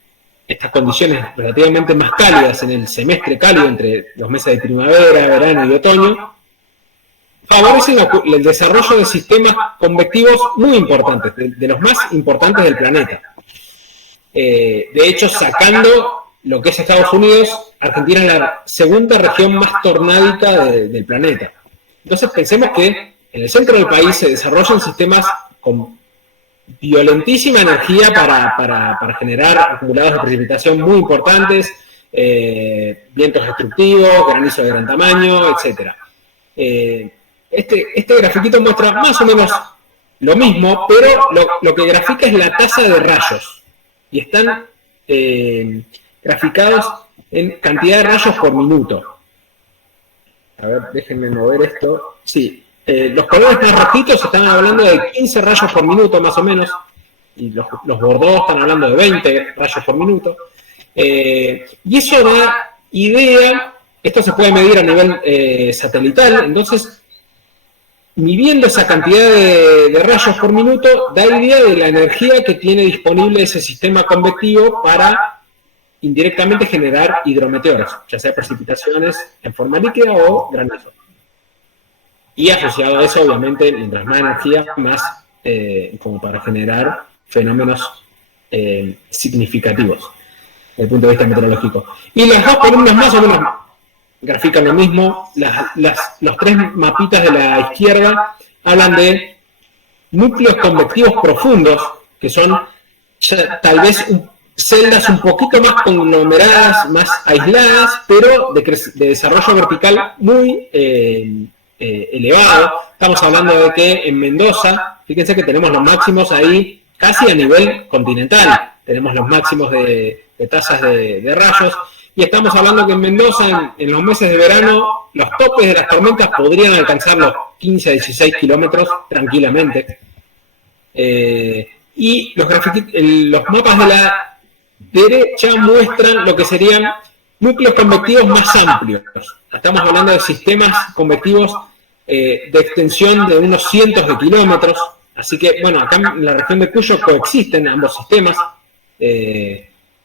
estas condiciones relativamente más cálidas en el semestre cálido entre los meses de primavera, verano y otoño, favorecen el desarrollo de sistemas convectivos muy importantes, de los más importantes del planeta. De hecho, sacando lo que es Estados Unidos, Argentina es la segunda región más tornádica del planeta. Entonces pensemos que en el centro del país se desarrollan sistemas con violentísima energía para generar acumulados de precipitación muy importantes, vientos destructivos, granizo de gran tamaño, etc. Este grafiquito muestra más o menos lo mismo, pero lo que grafica es la tasa de rayos, y están graficados en cantidad de rayos por minuto. A ver, déjenme mover esto. Sí. Los colores más rojitos están hablando de 15 rayos por minuto más o menos, y los bordeaux están hablando de 20 rayos por minuto, y eso da idea. Esto se puede medir a nivel satelital, entonces midiendo esa cantidad de rayos por minuto da idea de la energía que tiene disponible ese sistema convectivo para indirectamente generar hidrometeoros, ya sea precipitaciones en forma líquida o granizo. Y asociado a eso, obviamente, mientras más energía, más como para generar fenómenos significativos desde el punto de vista meteorológico. Y las dos columnas más o menos grafican lo mismo. Los tres mapitas de la izquierda hablan de núcleos convectivos profundos, que son tal vez celdas un poquito más conglomeradas, más aisladas, pero de desarrollo vertical muy elevado. Estamos hablando de que en Mendoza, fíjense que tenemos los máximos ahí casi a nivel continental, tenemos los máximos de tasas de rayos, y estamos hablando que en Mendoza en los meses de verano los topes de las tormentas podrían alcanzar los 15 a 16 kilómetros tranquilamente, y los mapas de la derecha muestran lo que serían núcleos convectivos más amplios. Estamos hablando de sistemas convectivos de extensión de unos cientos de kilómetros, así que, bueno, acá en la región de Cuyo coexisten ambos sistemas,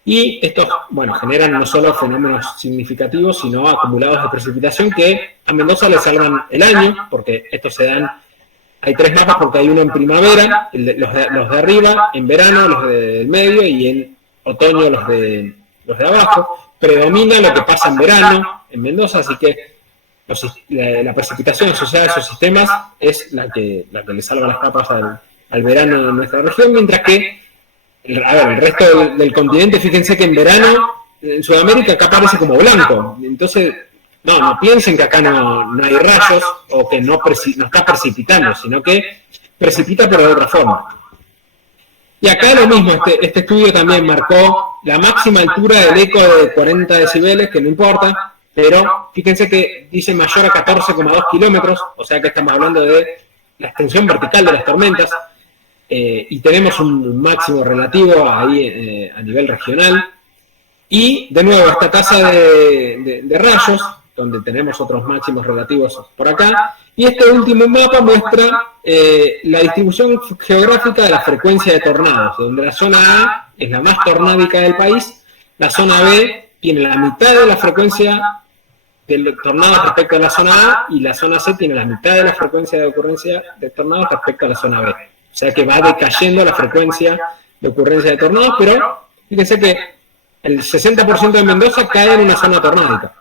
y estos, bueno, generan no solo fenómenos significativos, sino acumulados de precipitación que a Mendoza le salvan el año, porque estos se dan, hay tres mapas porque hay uno en primavera, los de arriba, en verano los del medio, y en otoño los de abajo. Predomina lo que pasa en verano en Mendoza, así que la precipitación asociada a esos sistemas es la que le salva las papas al verano en nuestra región, mientras que el resto del continente, fíjense que en verano en Sudamérica acá parece como blanco. Entonces, no piensen que acá no hay rayos o que no está precipitando, sino que precipita pero de otra forma. Y acá lo mismo, este estudio también marcó la máxima altura del eco de 40 decibeles, que no importa, pero fíjense que dice mayor a 14,2 kilómetros, o sea que estamos hablando de la extensión vertical de las tormentas, y tenemos un máximo relativo ahí a nivel regional. Y de nuevo esta tasa de rayos, donde tenemos otros máximos relativos por acá. Y este último mapa muestra la distribución geográfica de la frecuencia de tornados, donde la zona A es la más tornádica del país, la zona B tiene la mitad de la frecuencia de tornados respecto a la zona A, y la zona C tiene la mitad de la frecuencia de ocurrencia de tornados respecto a la zona B. O sea que va decayendo la frecuencia de ocurrencia de tornados, pero fíjense que el 60% de Mendoza cae en una zona tornádica.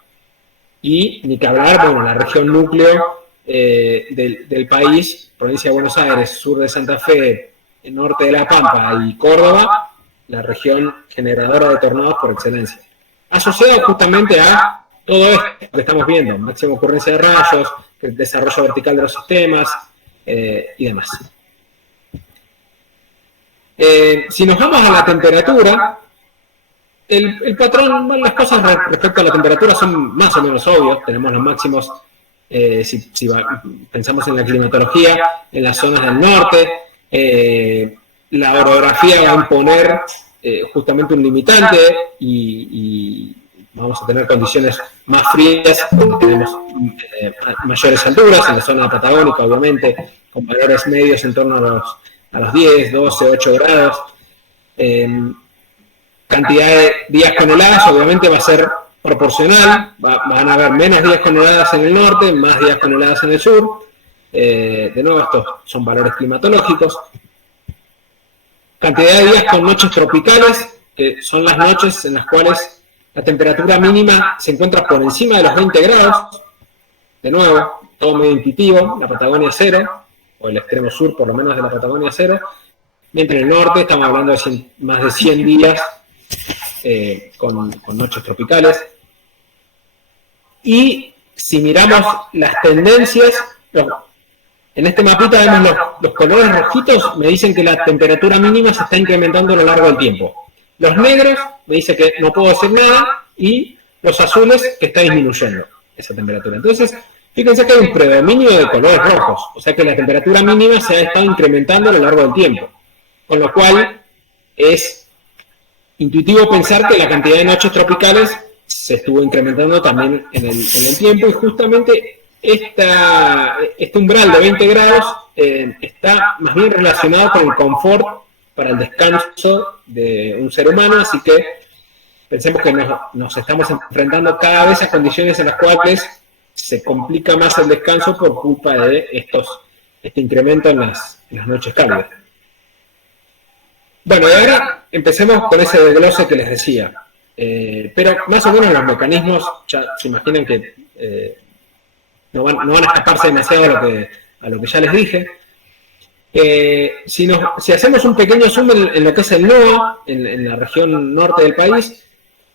Y ni que hablar, bueno, la región núcleo del país, provincia de Buenos Aires, sur de Santa Fe, norte de La Pampa y Córdoba, la región generadora de tornados por excelencia. Asociado justamente a todo esto que estamos viendo, máxima ocurrencia de rayos, el desarrollo vertical de los sistemas y demás. Si nos vamos a la temperatura, el patrón, las cosas respecto a la temperatura son más o menos obvios. Tenemos los máximos, si pensamos en la climatología, en las zonas del norte. La orografía va a imponer justamente un limitante y vamos a tener condiciones más frías cuando tenemos mayores alturas, en la zona patagónica, obviamente, con valores medios en torno a los 10, 12, 8 grados. Cantidad de días con heladas, obviamente va a ser proporcional, van a haber menos días con heladas en el norte, más días con heladas en el sur. De nuevo, estos son valores climatológicos. Cantidad de días con noches tropicales, que son las noches en las cuales la temperatura mínima se encuentra por encima de los 20 grados. De nuevo, todo medio intuitivo, la Patagonia 0, o el extremo sur por lo menos de la Patagonia 0, mientras en el norte estamos hablando de más de 100 días con noches tropicales. Y si miramos las tendencias, en este mapita vemos los colores rojitos, me dicen que la temperatura mínima se está incrementando a lo largo del tiempo. Los negros me dicen que no puedo hacer nada, y los azules que está disminuyendo esa temperatura. Entonces, fíjense que hay un predominio de colores rojos, o sea que la temperatura mínima se ha estado incrementando a lo largo del tiempo, con lo cual es intuitivo pensar que la cantidad de noches tropicales se estuvo incrementando también en el tiempo, y justamente este umbral de 20 grados está más bien relacionado con el confort para el descanso de un ser humano, así que pensemos que nos estamos enfrentando cada vez a condiciones en las cuales se complica más el descanso por culpa de este incremento en las noches cálidas. Bueno, y ahora empecemos con ese desglose que les decía. Pero más o menos los mecanismos, ya se imaginan que no van a escaparse demasiado a lo que ya les dije. Si hacemos un pequeño zoom en lo que es el NOAA, en la región norte del país,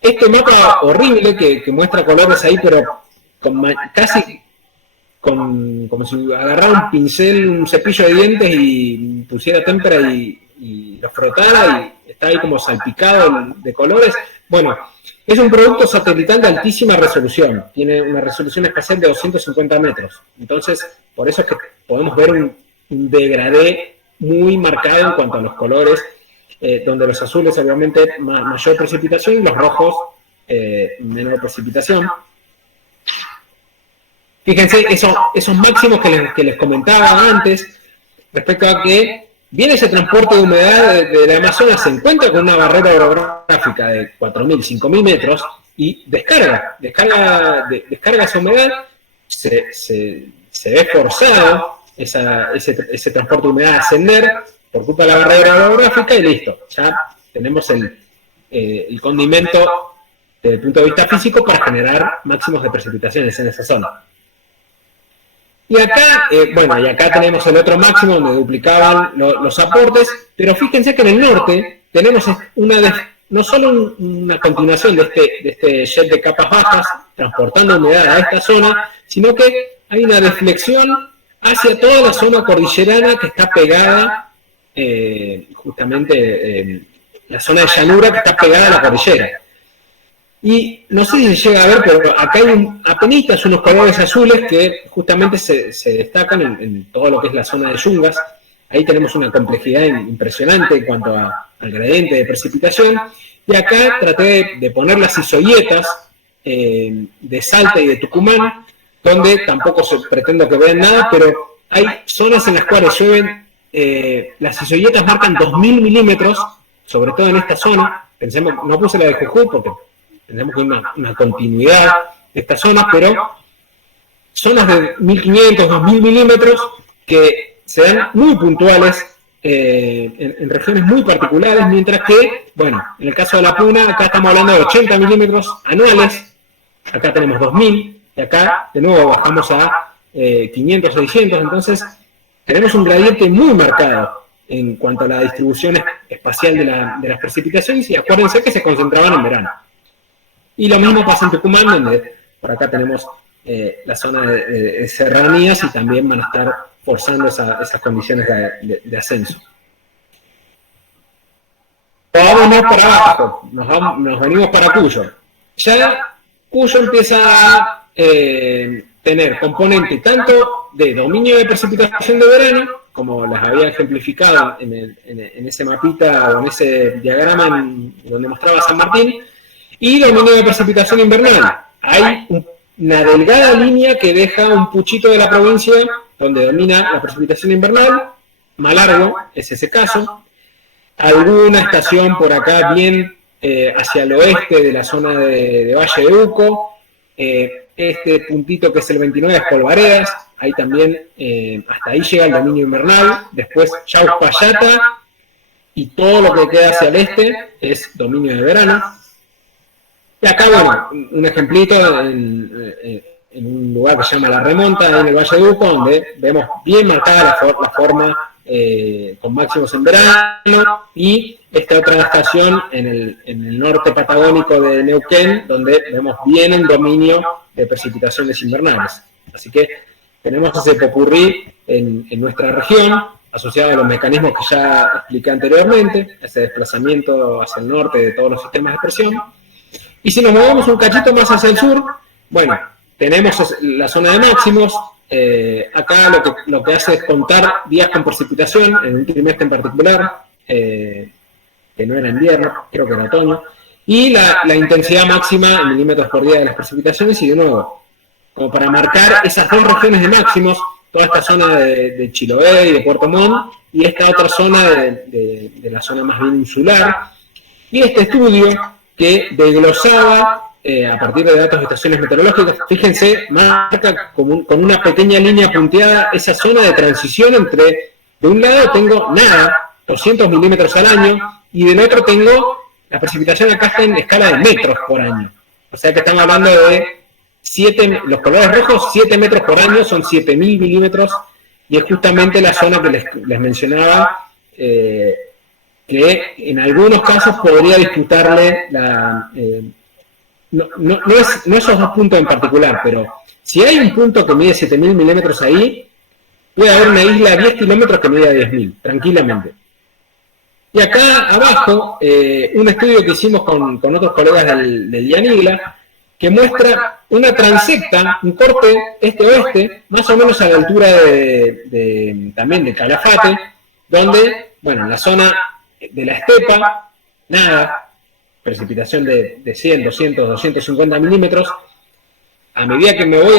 este mapa horrible que muestra colores ahí, pero casi como si agarrara un pincel, un cepillo de dientes y pusiera témpera y lo frotara, y está ahí como salpicado de colores. Bueno, es un producto satelital de altísima resolución, tiene una resolución espacial de 250 metros, entonces por eso es que podemos ver un degradé muy marcado en cuanto a los colores, donde los azules obviamente mayor precipitación y los rojos menor precipitación. Fíjense esos máximos que les comentaba antes, respecto a que viene ese transporte de humedad de la Amazonas, se encuentra con una barrera orográfica de 4.000, 5.000 metros y descarga esa humedad, se ve forzado ese transporte de humedad a ascender por culpa de la barrera orográfica, y listo, ya tenemos el condimento desde el punto de vista físico para generar máximos de precipitaciones en esa zona. Y acá, acá tenemos el otro máximo donde duplicaban los aportes, pero fíjense que en el norte tenemos no solo una continuación de este jet de capas bajas transportando humedad a esta zona, sino que hay una deflexión hacia toda la zona cordillerana que está pegada, justamente la zona de llanura que está pegada a la cordillera. Y no sé si se llega a ver, pero acá hay apenitas unos colores azules que justamente se destacan en todo lo que es la zona de yungas. Ahí tenemos una complejidad impresionante en cuanto al gradiente de precipitación. Y acá traté de poner las isoyetas de Salta y de Tucumán, donde tampoco pretendo que vean nada, pero hay zonas en las cuales llueven, las isoyetas marcan 2.000 milímetros, sobre todo en esta zona. Pensemos, no puse la de Jujuy porque pensemos que hay una continuidad de esta zona, pero zonas de 1.500, 2.000 milímetros que se dan muy puntuales en regiones muy particulares, mientras que, bueno, en el caso de la Puna, acá estamos hablando de 80 milímetros anuales, acá tenemos 2.000, y acá de nuevo bajamos a 500, 600, entonces tenemos un gradiente muy marcado en cuanto a la distribución espacial de las precipitaciones, y acuérdense que se concentraban en verano. Y lo mismo pasa en Tucumán, donde por acá tenemos la zona de serranías y también van a estar forzando esas condiciones de ascenso. Vámonos para abajo, nos venimos para Cuyo. Ya Cuyo empieza a tener componente tanto de dominio de precipitación de verano, como las había ejemplificado en ese mapita o en ese diagrama donde mostraba San Martín, y dominio de precipitación invernal. Hay una delgada línea que deja un puchito de la provincia donde domina la precipitación invernal, Malargüe es ese caso, alguna estación por acá bien hacia el oeste de la zona de Valle de Uco, este puntito que es el 29 es Polvaredas, ahí también hasta ahí llega el dominio invernal, después Chauspallata y todo lo que queda hacia el este es dominio de verano. Y acá, bueno, un ejemplito en un lugar que se llama La Remonta, ahí en el Valle de Uco, donde vemos bien marcada la forma con máximos en verano, y esta otra estación en el norte patagónico de Neuquén, donde vemos bien un dominio de precipitaciones invernales. Así que tenemos ese popurrí en nuestra región, asociado a los mecanismos que ya expliqué anteriormente, ese desplazamiento hacia el norte de todos los sistemas de presión. Y si nos movemos un cachito más hacia el sur, bueno, tenemos la zona de máximos. Acá lo que hace es contar días con precipitación, en un trimestre en particular, que no era invierno, creo que era otoño, y la intensidad máxima en milímetros por día de las precipitaciones, y de nuevo, como para marcar esas dos regiones de máximos, toda esta zona de Chiloé y de Puerto Montt, y esta otra zona de la zona más bien insular, y este estudio que desglosaba a partir de datos de estaciones meteorológicas, fíjense, marca con una pequeña línea punteada esa zona de transición entre, de un lado tengo nada, 200 milímetros al año, y del otro tengo, la precipitación acá está en escala de metros por año. O sea que estamos hablando de los colores rojos, 7 metros por año, son 7.000 milímetros, y es justamente la zona que les mencionaba, que en algunos casos podría disputarle no esos dos puntos en particular, pero si hay un punto que mide 7.000 milímetros ahí, puede haber una isla a 10 kilómetros que mide 10.000, tranquilamente. Y acá abajo, un estudio que hicimos con otros colegas del IANIGLA, que muestra una transecta, un corte este-oeste, más o menos a la altura también de Calafate, donde, bueno, en la zona de la estepa, nada, precipitación de 100, 200, 250 milímetros. A medida que me voy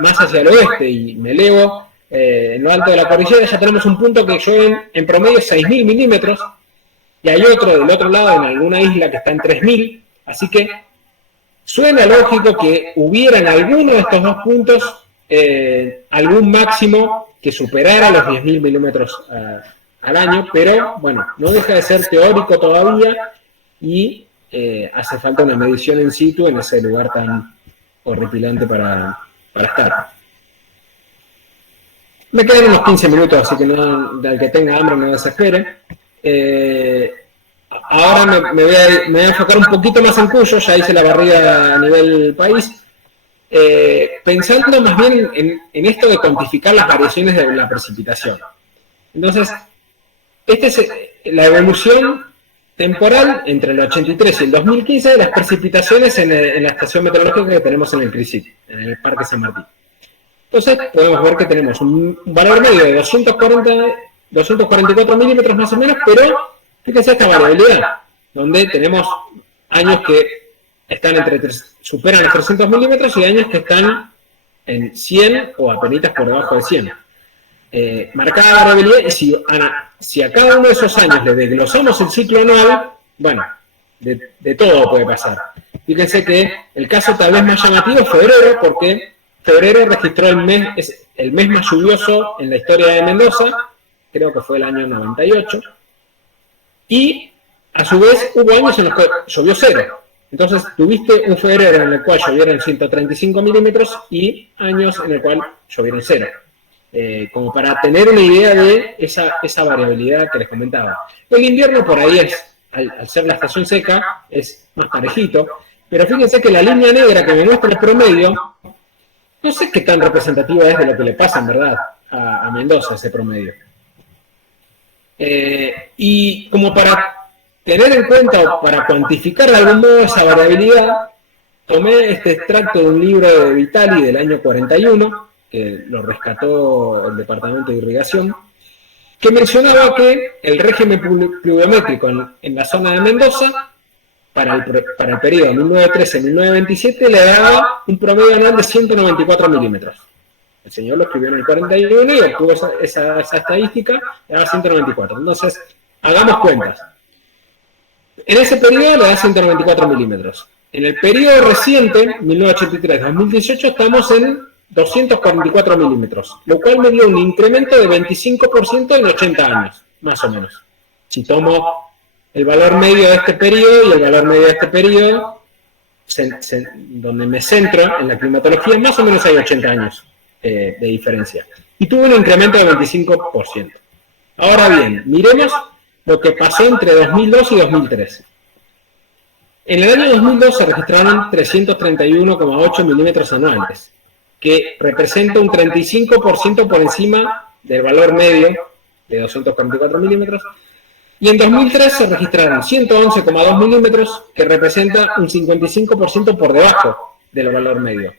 más hacia el oeste y me elevo en lo alto de la cordillera, ya tenemos un punto que llueven en promedio 6.000 milímetros, y hay otro del otro lado en alguna isla que está en 3.000, así que suena lógico que hubiera en alguno de estos dos puntos algún máximo que superara los 10.000 milímetros al año, pero bueno, no deja de ser teórico todavía, y hace falta una medición in situ en ese lugar tan horripilante para estar. Me quedan unos 15 minutos, así que al que tenga hambre no desespere. Ahora me voy a enfocar un poquito más en Cuyo, ya hice la barrida a nivel país, pensando más bien en esto de cuantificar las variaciones de la precipitación. Entonces, esta es la evolución temporal entre el 83 y el 2015 de las precipitaciones en la estación meteorológica que tenemos en el CRISIT, en el Parque San Martín. Entonces podemos ver que tenemos un valor medio de 244 milímetros más o menos, pero fíjense esta variabilidad, donde tenemos años que están superan los 300 milímetros y años que están en 100 o apenas por debajo de 100. Marcada variabilidad, y si a cada uno de esos años le desglosamos el ciclo anual, bueno, de todo puede pasar. Fíjense que el caso tal vez más llamativo es febrero, porque febrero registró el mes más lluvioso en la historia de Mendoza, creo que fue el año 98, y a su vez hubo años en los que llovió cero. Entonces tuviste un febrero en el cual llovieron 135 milímetros y años en el cual llovieron cero. Como para tener una idea de esa variabilidad que les comentaba. El invierno por ahí al ser la estación seca, es más parejito, pero fíjense que la línea negra que me muestra el promedio, no sé qué tan representativa es de lo que le pasa en verdad a Mendoza ese promedio. Y como para tener en cuenta o para cuantificar de algún modo esa variabilidad, tomé este extracto de un libro de Vitali del año 41, que lo rescató el Departamento de Irrigación, que mencionaba que el régimen pluviométrico en la zona de Mendoza, para el periodo 1913-1927, le daba un promedio anual de 194 milímetros. El señor lo escribió en el 41 y obtuvo esa estadística, le daba 194. Entonces, hagamos cuentas. En ese periodo le da 194 milímetros. En el periodo reciente, 1983-2018, estamos en 244 milímetros, lo cual me dio un incremento de 25% en 80 años, más o menos. Si tomo el valor medio de este periodo y el valor medio de este periodo, donde me centro en la climatología, más o menos hay 80 años de diferencia. Y tuvo un incremento de 25%. Ahora bien, miremos lo que pasó entre 2002 y 2013. En el año 2002 se registraron 331,8 milímetros anuales, que representa un 35% por encima del valor medio de 244 milímetros, y en 2003 se registraron 111,2 milímetros, que representa un 55% por debajo del valor medio.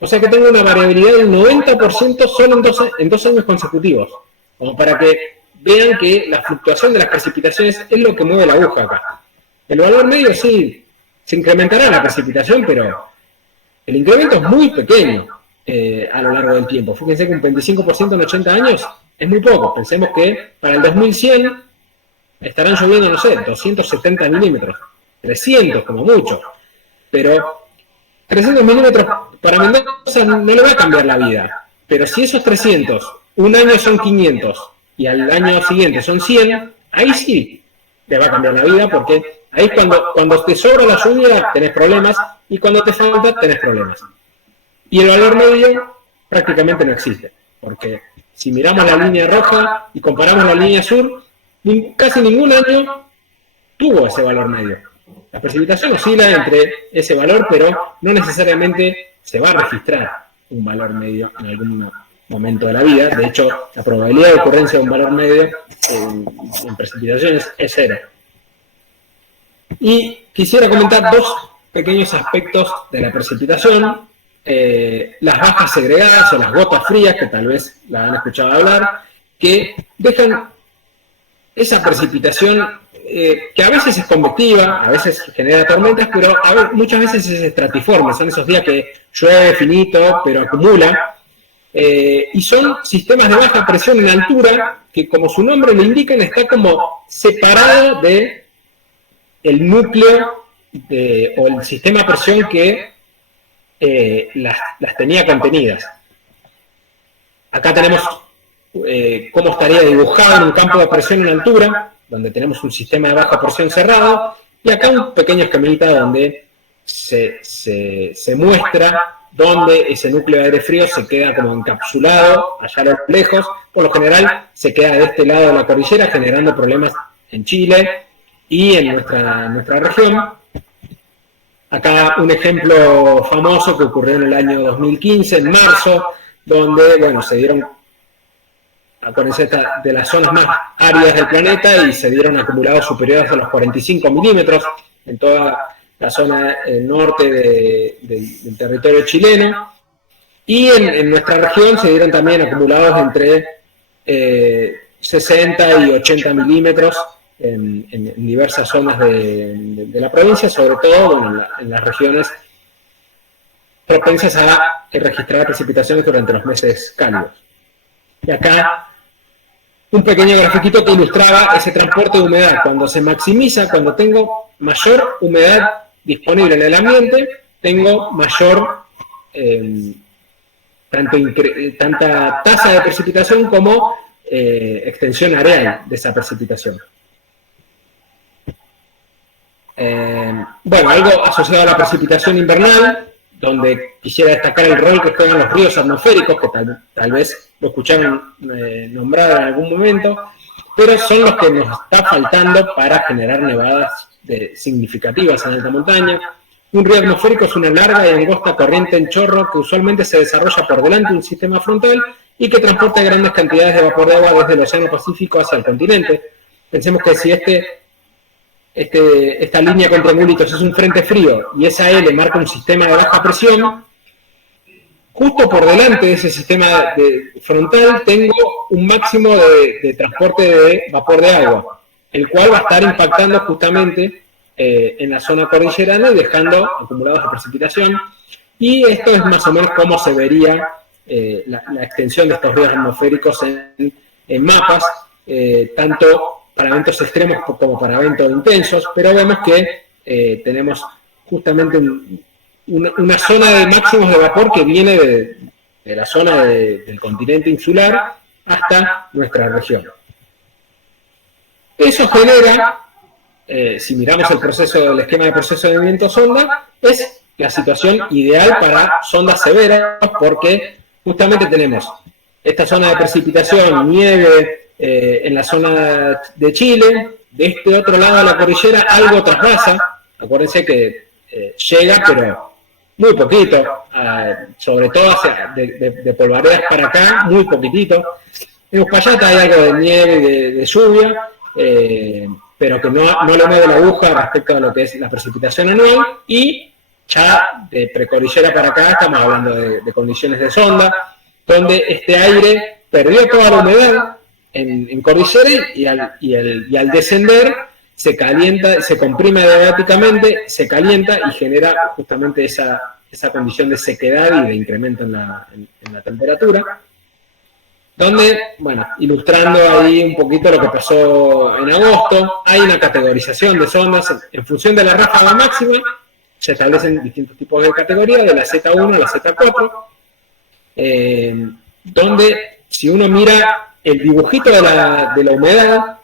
O sea que tengo una variabilidad del 90% solo en dos años consecutivos, como para que vean que la fluctuación de las precipitaciones es lo que mueve la aguja acá. El valor medio sí, se incrementará la precipitación, pero el incremento es muy pequeño a lo largo del tiempo. Fíjense que un 25% en 80 años es muy poco. Pensemos que para el 2100 estarán lloviendo, no sé, 270 milímetros, 300 como mucho. Pero 300 milímetros para Mendoza no le va a cambiar la vida. Pero si esos 300, un año son 500 y al año siguiente son 100, ahí sí te va a cambiar la vida, porque ahí es cuando te sobra la lluvia tenés problemas y cuando te falta tenés problemas. Y el valor medio prácticamente no existe, porque si miramos la línea roja y comparamos la línea sur, casi ningún año tuvo ese valor medio. La precipitación oscila entre ese valor, pero no necesariamente se va a registrar un valor medio en algún momento de la vida. De hecho, la probabilidad de ocurrencia de un valor medio en precipitaciones es cero. Y quisiera comentar dos pequeños aspectos de la precipitación. Las bajas segregadas o las gotas frías, que tal vez la han escuchado hablar, que dejan esa precipitación que a veces es convectiva, a veces genera tormentas, pero muchas veces es estratiforme. Son esos días que llueve finito, pero acumula. Y son sistemas de baja presión en altura que, como su nombre lo indica, está como separado de el núcleo o el sistema de presión que las tenía contenidas. Acá tenemos cómo estaría dibujado en un campo de presión en altura, donde tenemos un sistema de baja presión cerrado, y acá un pequeño esquemita donde se muestra donde ese núcleo de aire frío se queda como encapsulado allá a lo lejos. Por lo general se queda de este lado de la cordillera, generando problemas en Chile y en nuestra región. Acá un ejemplo famoso que ocurrió en el año 2015, en marzo, donde, bueno, se dieron acuérdense, de las zonas más áridas del planeta, y se dieron acumulados superiores a los 45 milímetros en toda la zona norte del territorio chileno. Y en nuestra región se dieron también acumulados entre 60 y 80 milímetros en diversas zonas de la provincia, sobre todo en las regiones propensas a registrar precipitaciones durante los meses cálidos. Y acá un pequeño grafiquito que ilustraba ese transporte de humedad. Cuando se maximiza, cuando tengo mayor humedad disponible en el ambiente, tengo mayor tanta tasa de precipitación como extensión areal de esa precipitación. Bueno, algo asociado a la precipitación invernal, donde quisiera destacar el rol que juegan los ríos atmosféricos, que tal vez lo escucharon nombrar en algún momento, pero son los que nos está faltando para generar nevadas significativas en alta montaña. Un río atmosférico es una larga y angosta corriente en chorro que usualmente se desarrolla por delante de un sistema frontal y que transporta grandes cantidades de vapor de agua desde el Océano Pacífico hacia el continente. Pensemos que si esta línea con triangulitos es un frente frío y esa L marca un sistema de baja presión, justo por delante de ese sistema frontal tengo un máximo de transporte de vapor de agua, el cual va a estar impactando justamente en la zona cordillerana y dejando acumulados de precipitación. Y esto es más o menos cómo se vería la extensión de estos ríos atmosféricos en mapas, tanto para eventos extremos como para eventos intensos, pero vemos que tenemos justamente una zona de máximos de vapor que viene de la zona del continente insular hasta nuestra región. Eso genera, si miramos el esquema de proceso de viento-sonda, es la situación ideal para sondas severas, porque justamente tenemos esta zona de precipitación, nieve, en la zona de Chile. De este otro lado de la cordillera algo trasvasa, acuérdense que llega pero muy poquito, sobre todo de polvaredas para acá, muy poquitito. En Uspallata hay algo de nieve y de lluvia, pero que no le mueve la aguja respecto a lo que es la precipitación anual, y ya de precordillera para acá estamos hablando de condiciones de sonda, donde este aire perdió toda la humedad en cordillera y al descender se calienta, se comprime diabáticamente, se calienta y genera justamente esa condición de sequedad y de incremento en la temperatura, donde, bueno, ilustrando ahí un poquito lo que pasó en agosto, hay una categorización de sondas en función de la ráfaga máxima. Se establecen distintos tipos de categorías, de la Z1 a la Z4, donde si uno mira el dibujito de la humedad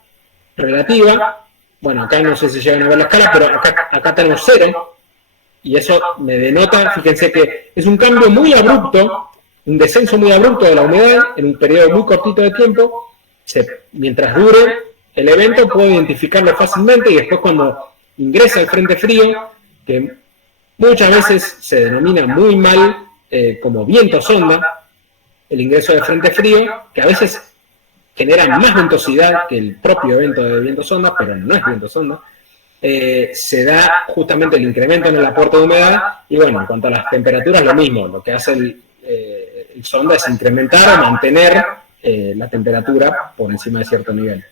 relativa, bueno, acá no sé si llegan a ver la escala, pero acá tenemos 0, y eso me denota, fíjense que es un cambio muy abrupto, un descenso muy abrupto de la humedad en un periodo muy cortito de tiempo. Mientras dure el evento puedo identificarlo fácilmente, y después cuando ingresa el frente frío, que muchas veces se denomina muy mal como viento sonda, el ingreso de frente frío, que a veces genera más ventosidad que el propio evento de viento sonda, pero no es viento sonda, se da justamente el incremento en el aporte de humedad. Y bueno, en cuanto a las temperaturas, lo mismo, lo que hace el sonda es incrementar o mantener la temperatura por encima de cierto nivel.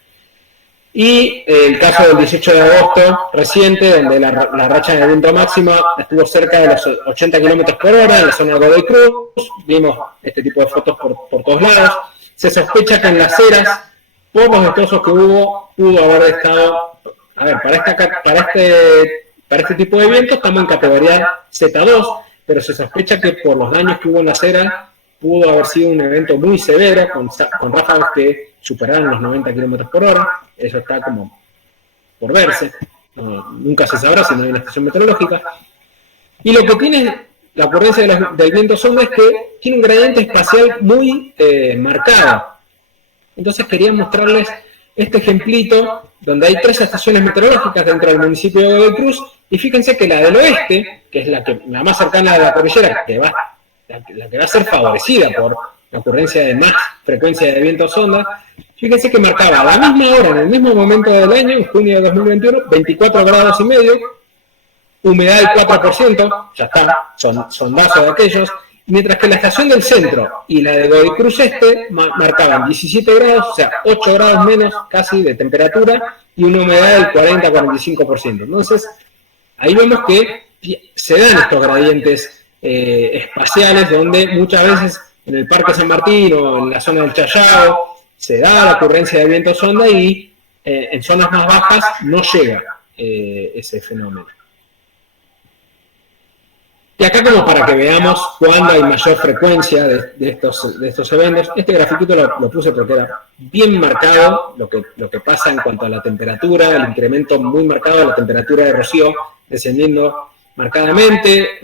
Y el caso del 18 de agosto reciente, donde la racha de viento máxima estuvo cerca de los 80 km por hora en la zona de Godoy Cruz. Vimos este tipo de fotos por todos lados. Se sospecha que en las eras, por los destrozos que hubo, pudo haber estado... A ver, para este tipo de viento estamos en categoría Z2, pero se sospecha que por los daños que hubo en las eras, pudo haber sido un evento muy severo, con ráfagas que superaron los 90 km por hora. Eso está como por verse. Nunca se sabrá si no hay una estación meteorológica. Y lo que tiene la ocurrencia del viento sonda es que tiene un gradiente espacial muy marcado. Entonces quería mostrarles este ejemplito, donde hay 3 estaciones meteorológicas dentro del municipio de Godoy Cruz, y fíjense que la del oeste, que es la más cercana a la cordillera, la que va a ser favorecida la ocurrencia de más frecuencia de vientos sonda, fíjense que marcaba a la misma hora, en el mismo momento del año, en junio de 2021, 24 grados y medio, humedad del 4%, ya está, sondazo de aquellos, mientras que la estación del centro y la de Godoy Cruz Este marcaban 17 grados, o sea, 8 grados menos casi de temperatura y una humedad del 40-45%. Entonces, ahí vemos que se dan estos gradientes espaciales donde muchas veces en el Parque San Martín o en la zona del Chayao se da la ocurrencia de viento sonda y en zonas más bajas no llega ese fenómeno. Y acá como para que veamos cuándo hay mayor frecuencia de estos eventos, este grafiquito lo puse porque era bien marcado lo que pasa en cuanto a la temperatura, el incremento muy marcado de la temperatura de rocío descendiendo marcadamente,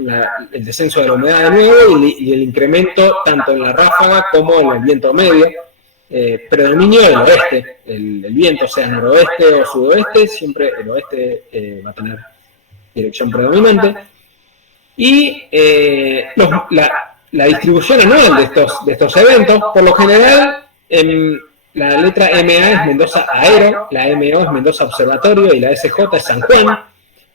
el descenso de la humedad de nuevo y el incremento tanto en la ráfaga como en el viento medio. Predominio del oeste, el viento sea noroeste o sudoeste, siempre el oeste va a tener dirección predominante. Y la distribución anual de estos eventos, por lo general, la letra MA es Mendoza Aero, la MO es Mendoza Observatorio y la SJ es San Juan.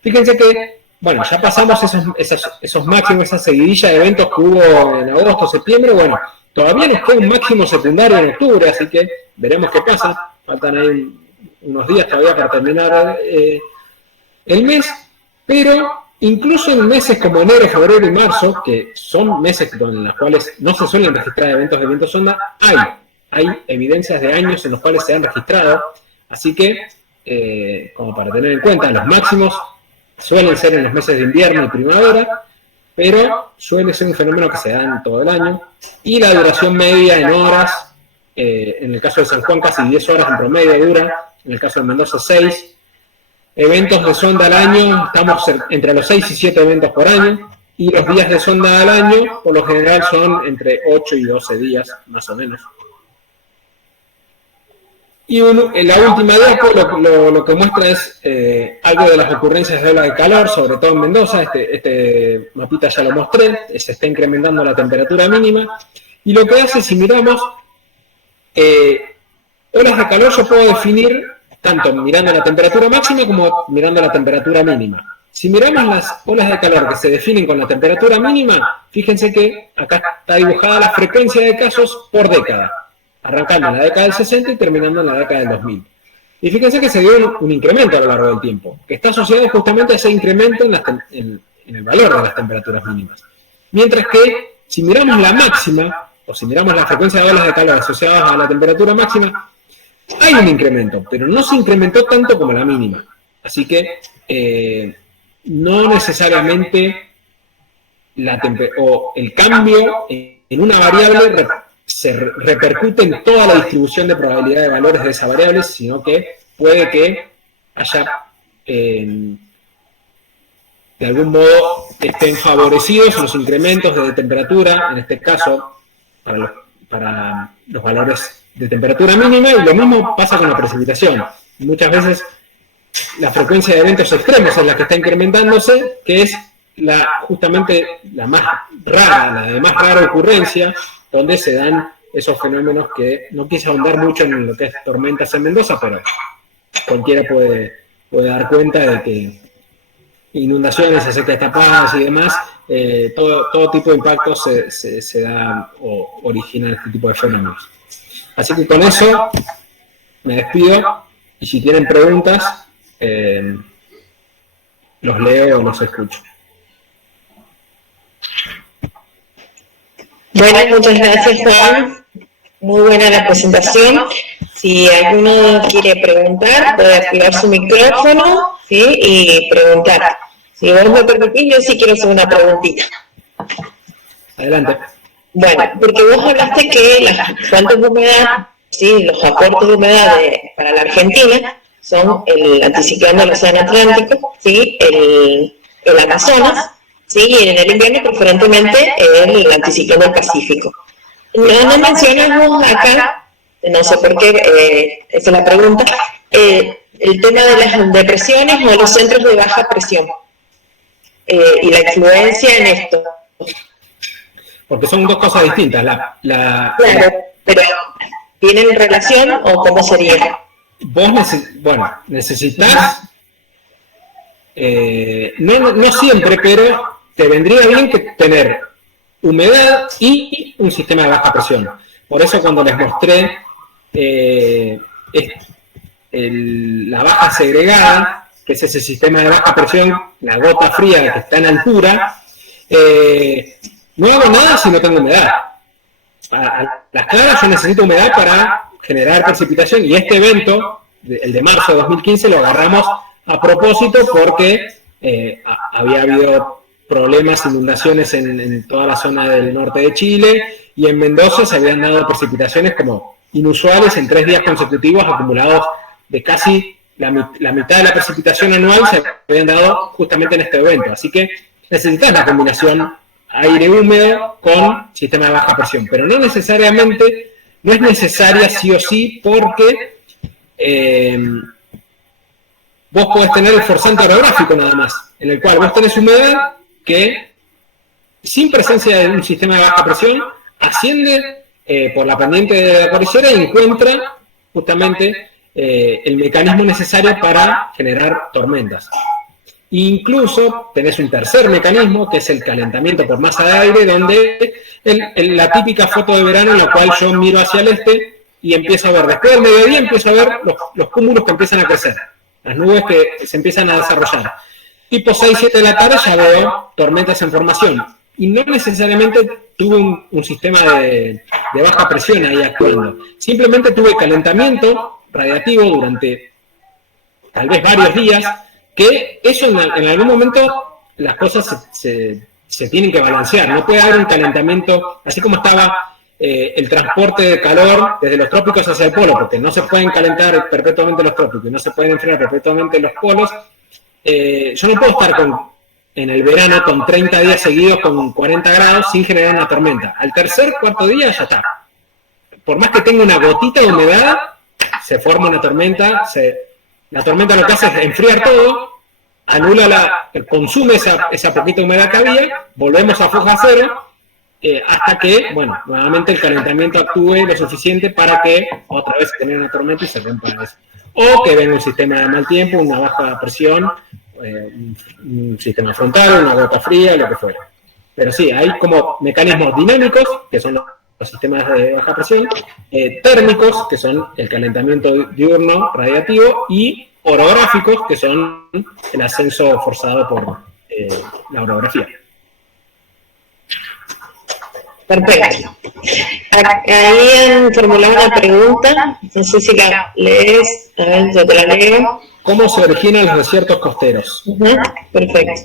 Fíjense que, bueno, ya pasamos esos máximos, esa seguidilla de eventos que hubo en agosto, septiembre. Bueno, todavía nos queda un máximo secundario en octubre, así que veremos qué pasa. Faltan ahí unos días todavía para terminar el mes, pero incluso en meses como enero, febrero y marzo, que son meses en los cuales no se suelen registrar eventos de viento sonda, hay evidencias de años en los cuales se han registrado, así que, como para tener en cuenta, los máximos suelen ser en los meses de invierno y primavera, pero suele ser un fenómeno que se da en todo el año, y la duración media en horas, en el caso de San Juan casi 10 horas en promedio dura, en el caso de Mendoza 6, eventos de sonda al año, estamos entre los 6 y 7 eventos por año, y los días de sonda al año, por lo general, son entre 8 y 12 días, más o menos. Y en la última diapo lo que muestra es algo de las ocurrencias de ola de calor, sobre todo en Mendoza. Este mapita ya lo mostré, se está incrementando la temperatura mínima, y lo que hace, si miramos, olas de calor yo puedo definir tanto mirando la temperatura máxima como mirando la temperatura mínima. Si miramos las olas de calor que se definen con la temperatura mínima, fíjense que acá está dibujada la frecuencia de casos por década, arrancando en la década del 60 y terminando en la década del 2000. Y fíjense que se dio un incremento a lo largo del tiempo, que está asociado justamente a ese incremento en el valor de las temperaturas mínimas. Mientras que, si miramos la máxima, o si miramos la frecuencia de olas de calor asociadas a la temperatura máxima, hay un incremento, pero no se incrementó tanto como la mínima. Así que no necesariamente el cambio en una variable se repercute en toda la distribución de probabilidad de valores de esa variable, sino que puede que haya, de algún modo, estén favorecidos los incrementos de temperatura, en este caso, para los valores de temperatura mínima, y lo mismo pasa con la precipitación. Muchas veces la frecuencia de eventos extremos es la que está incrementándose, que es justamente la más rara, la de más rara ocurrencia, donde se dan esos fenómenos que no quise ahondar mucho en lo que es tormentas en Mendoza, pero cualquiera puede dar cuenta de que inundaciones, sequías tapadas y demás, todo tipo de impactos se da o originan este tipo de fenómenos. Así que con eso me despido, y si tienen preguntas, los leo o los escucho. Bueno, muchas gracias, Juan. Muy buena la presentación. Si alguno quiere preguntar, puede activar su micrófono, ¿sí? Y preguntar. Si vos me permitís, yo sí quiero hacer una preguntita. Adelante. Bueno, porque vos hablaste que las fuentes de humedad, ¿sí? Los aportes de humedad para la Argentina son el anticiclón del Océano Atlántico, ¿sí? El Amazonas, ¿sí? Y en el invierno preferentemente el anticiclón del Pacífico. No mencionamos acá, no sé por qué, esa es la pregunta, el tema de las depresiones o los centros de baja presión y la influencia en esto. porque son dos cosas distintas. Claro, pero ¿tienen relación o cómo sería? Vos necesitas, no siempre, pero te vendría bien que tener humedad y un sistema de baja presión. Por eso cuando les mostré la baja segregada, que es ese sistema de baja presión, la gota fría que está en altura, no hago nada si no tengo humedad. A las claras yo necesito humedad para generar precipitación, y este evento, el de marzo de 2015, lo agarramos a propósito porque había habido problemas, inundaciones en toda la zona del norte de Chile, y en Mendoza se habían dado precipitaciones como inusuales en 3 días consecutivos, acumulados de casi la mitad de la precipitación anual se habían dado justamente en este evento. Así que necesitas la combinación aire húmedo con sistema de baja presión, pero no es necesaria sí o sí, porque vos podés tener el forzante orográfico nada más, en el cual vos tenés humedad que, sin presencia de un sistema de baja presión, asciende por la pendiente de la cordillera y encuentra justamente el mecanismo necesario para generar tormentas. Incluso tenés un tercer mecanismo, que es el calentamiento por masa de aire, donde la típica foto de verano en la cual yo miro hacia el este y empiezo a ver, después del mediodía empiezo a ver los cúmulos que empiezan a crecer, las nubes que se empiezan a desarrollar. Tipo 6-7 de la tarde ya veo tormentas en formación, y no necesariamente tuve un sistema de baja presión ahí actuando, simplemente tuve calentamiento radiativo durante tal vez varios días, que eso en algún momento las cosas se tienen que balancear. No puede haber un calentamiento, así como estaba el transporte de calor desde los trópicos hacia el polo, porque no se pueden calentar perpetuamente los trópicos y no se pueden enfriar perpetuamente los polos. Yo no puedo estar en el verano con 30 días seguidos con 40 grados sin generar una tormenta. Al tercer, cuarto día ya está. Por más que tenga una gotita de humedad, se forma una tormenta. La tormenta lo que hace es enfriar todo, consume esa poquita humedad que había, volvemos a foja cero, hasta que, nuevamente el calentamiento actúe lo suficiente para que otra vez se genere una tormenta y se rompa eso. O que venga un sistema de mal tiempo, una baja presión, un sistema frontal, una gota fría, lo que fuera. Pero sí, hay como mecanismos dinámicos, que son los sistemas de baja presión, térmicos, que son el calentamiento diurno radiativo, y orográficos, que son el ascenso forzado por la orografía. Perfecto. Ahí han formulado una pregunta, no sé si la lees, a ver, yo te la leo. ¿Cómo se originan los desiertos costeros? Perfecto.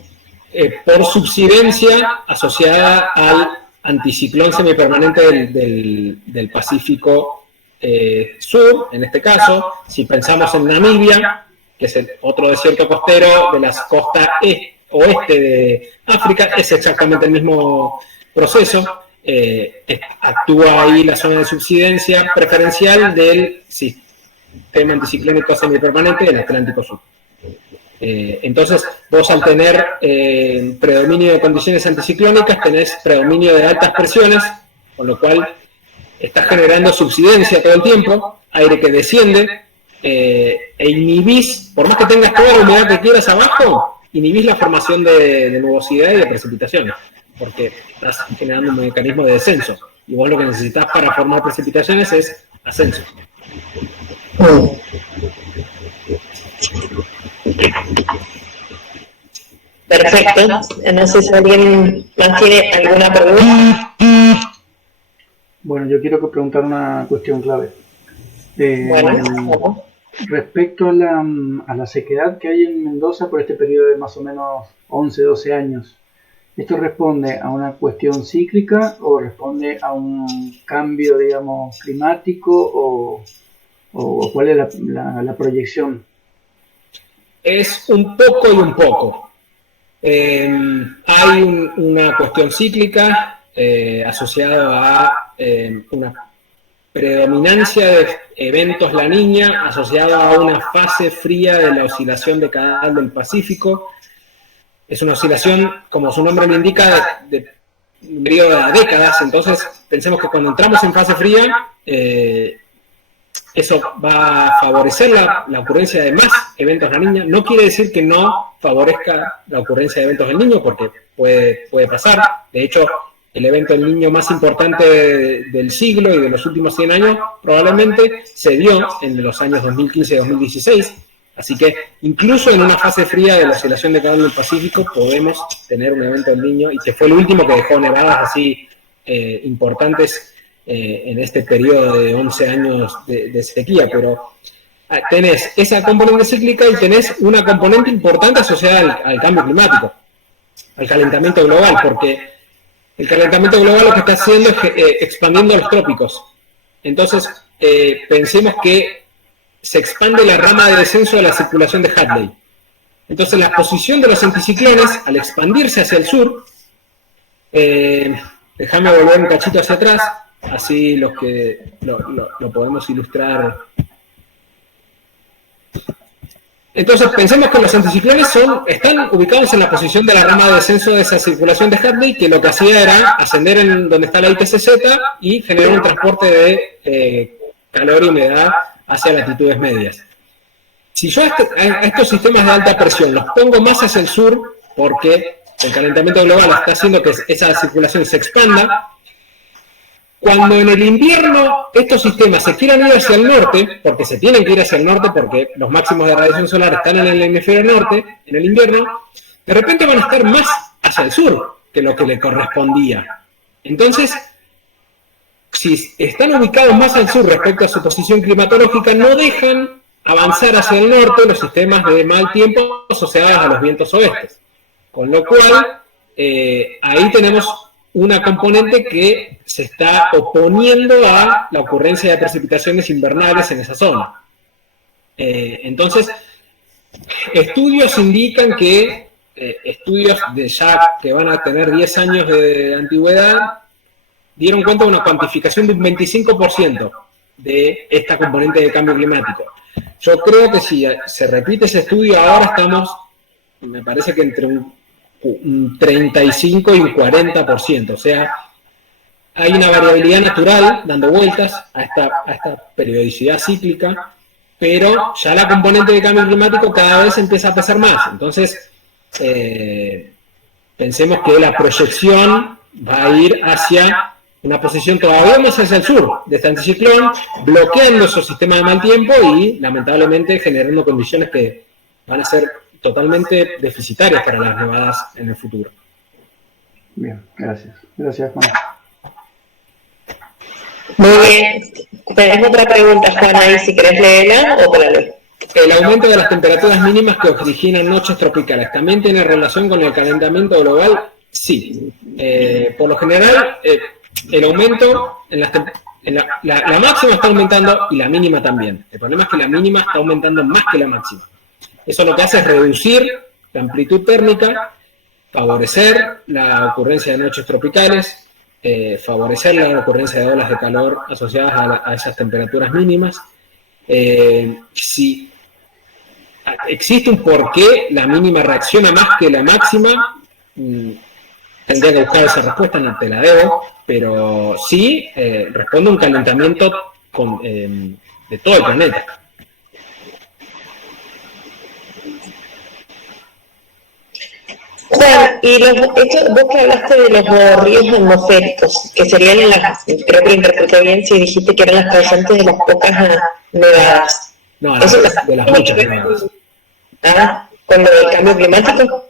Por subsidencia asociada al anticiclón semipermanente del Pacífico Sur, en este caso. Si pensamos en Namibia, que es el otro desierto costero de las costas oeste de África, es exactamente el mismo proceso. Actúa ahí la zona de subsidencia preferencial del sistema anticiclónico semipermanente del Atlántico Sur. Entonces, vos al tener predominio de condiciones anticiclónicas, tenés predominio de altas presiones, con lo cual estás generando subsidencia todo el tiempo, aire que desciende, e inhibís, por más que tengas toda la humedad que quieras abajo, inhibís la formación de nubosidad y de precipitaciones, porque estás generando un mecanismo de descenso, y vos lo que necesitas para formar precipitaciones es ascenso. Perfecto. No sé si alguien más tiene alguna pregunta. Bueno, yo quiero preguntar una cuestión clave. Respecto a la sequedad que hay en Mendoza por este periodo de más o menos 11, 12 años, ¿esto responde a una cuestión cíclica o responde a un cambio, digamos, climático o cuál es la proyección? Es un poco y un poco. Hay una cuestión cíclica asociada a una predominancia de eventos La Niña, asociada a una fase fría de la oscilación decadal del Pacífico. Es una oscilación, como su nombre lo indica, de un periodo de décadas. Entonces, pensemos que cuando entramos en fase fría, eso va a favorecer la ocurrencia de más eventos en la niña. No quiere decir que no favorezca la ocurrencia de eventos del niño, porque puede pasar. De hecho, el evento del niño más importante del siglo y de los últimos 100 años probablemente se dio en los años 2015 y 2016. Así que incluso en una fase fría de la oscilación de calor del Pacífico podemos tener un evento del niño, y que fue el último que dejó nevadas así importantes en este periodo de 11 años de sequía. Pero tenés esa componente cíclica y tenés una componente importante asociada al cambio climático, al calentamiento global, porque el calentamiento global lo que está haciendo es expandiendo los trópicos. Entonces, pensemos que se expande la rama de descenso de la circulación de Hadley. Entonces, la posición de los anticiclones, al expandirse hacia el sur, déjame volver un cachito hacia atrás, así los que lo podemos ilustrar. Entonces, pensemos que los anticiclones están ubicados en la posición de la rama de descenso de esa circulación de Hadley, que lo que hacía era ascender en donde está la IPCZ y generar un transporte de calor y humedad hacia latitudes medias. Si yo a estos sistemas de alta presión los pongo más hacia el sur, porque el calentamiento global está haciendo que esa circulación se expanda, cuando en el invierno estos sistemas se quieran ir hacia el norte, porque se tienen que ir hacia el norte porque los máximos de radiación solar están en el hemisferio norte, en el invierno, de repente van a estar más hacia el sur que lo que le correspondía. Entonces, si están ubicados más al sur respecto a su posición climatológica, no dejan avanzar hacia el norte los sistemas de mal tiempo asociados a los vientos oestes. Con lo cual, ahí tenemos una componente que se está oponiendo a la ocurrencia de precipitaciones invernales en esa zona. Entonces, estudios indican que, estudios de ya que van a tener 10 años de antigüedad, dieron cuenta de una cuantificación de un 25% de esta componente de cambio climático. Yo creo que si se repite ese estudio, ahora estamos, me parece que entre un 35 y un 40%, o sea, hay una variabilidad natural dando vueltas a esta periodicidad cíclica, pero ya la componente de cambio climático cada vez empieza a pesar más. Entonces, pensemos que la proyección va a ir hacia una posición todavía más hacia el sur de este anticiclón, bloqueando esos sistemas de mal tiempo y, lamentablemente, generando condiciones que van a ser totalmente deficitarias para las nevadas en el futuro. Bien, gracias. Gracias, Juan. Muy bien. Tenés otra pregunta, Juan, ahí, si querés leerla o te la leo. El aumento de las temperaturas mínimas que originan noches tropicales, ¿también tiene relación con el calentamiento global? Sí. Por lo general, el aumento la máxima está aumentando y la mínima también. El problema es que la mínima está aumentando más que la máxima. Eso lo que hace es reducir la amplitud térmica, favorecer la ocurrencia de noches tropicales, favorecer la ocurrencia de olas de calor asociadas a esas temperaturas mínimas. Si existe un porqué la mínima reacciona más que la máxima, tendría que buscar esa respuesta, no te la debo, pero sí responde a un calentamiento de todo el planeta. Juan, y vos que hablaste de los ríos atmosféricos, que serían creo que lo interpreté bien si dijiste que eran las causantes de las pocas nevadas. No, ¿Eso de las muchas nevadas. ¿Con lo del cambio climático?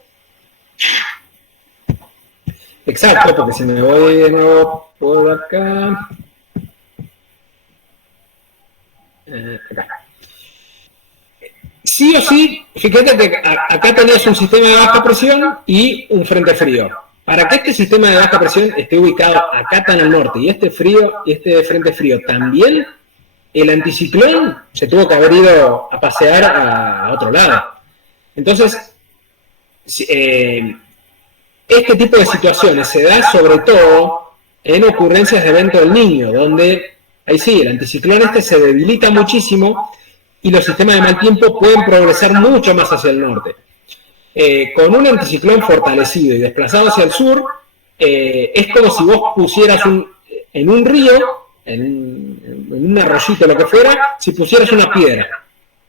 Exacto, porque si me voy de nuevo por acá. Acá. Sí o sí, fíjate que acá tenés un sistema de baja presión y un frente frío. Para que este sistema de baja presión esté ubicado acá tan al norte y este frente frío también, el anticiclón se tuvo que haber ido a pasear a otro lado. Entonces, este tipo de situaciones se da sobre todo en ocurrencias de evento del Niño, donde ahí sí, el anticiclón se debilita muchísimo y los sistemas de mal tiempo pueden progresar mucho más hacia el norte. Con un anticiclón fortalecido y desplazado hacia el sur, es como si vos pusieras en un río, en un arroyito, lo que fuera, si pusieras una piedra.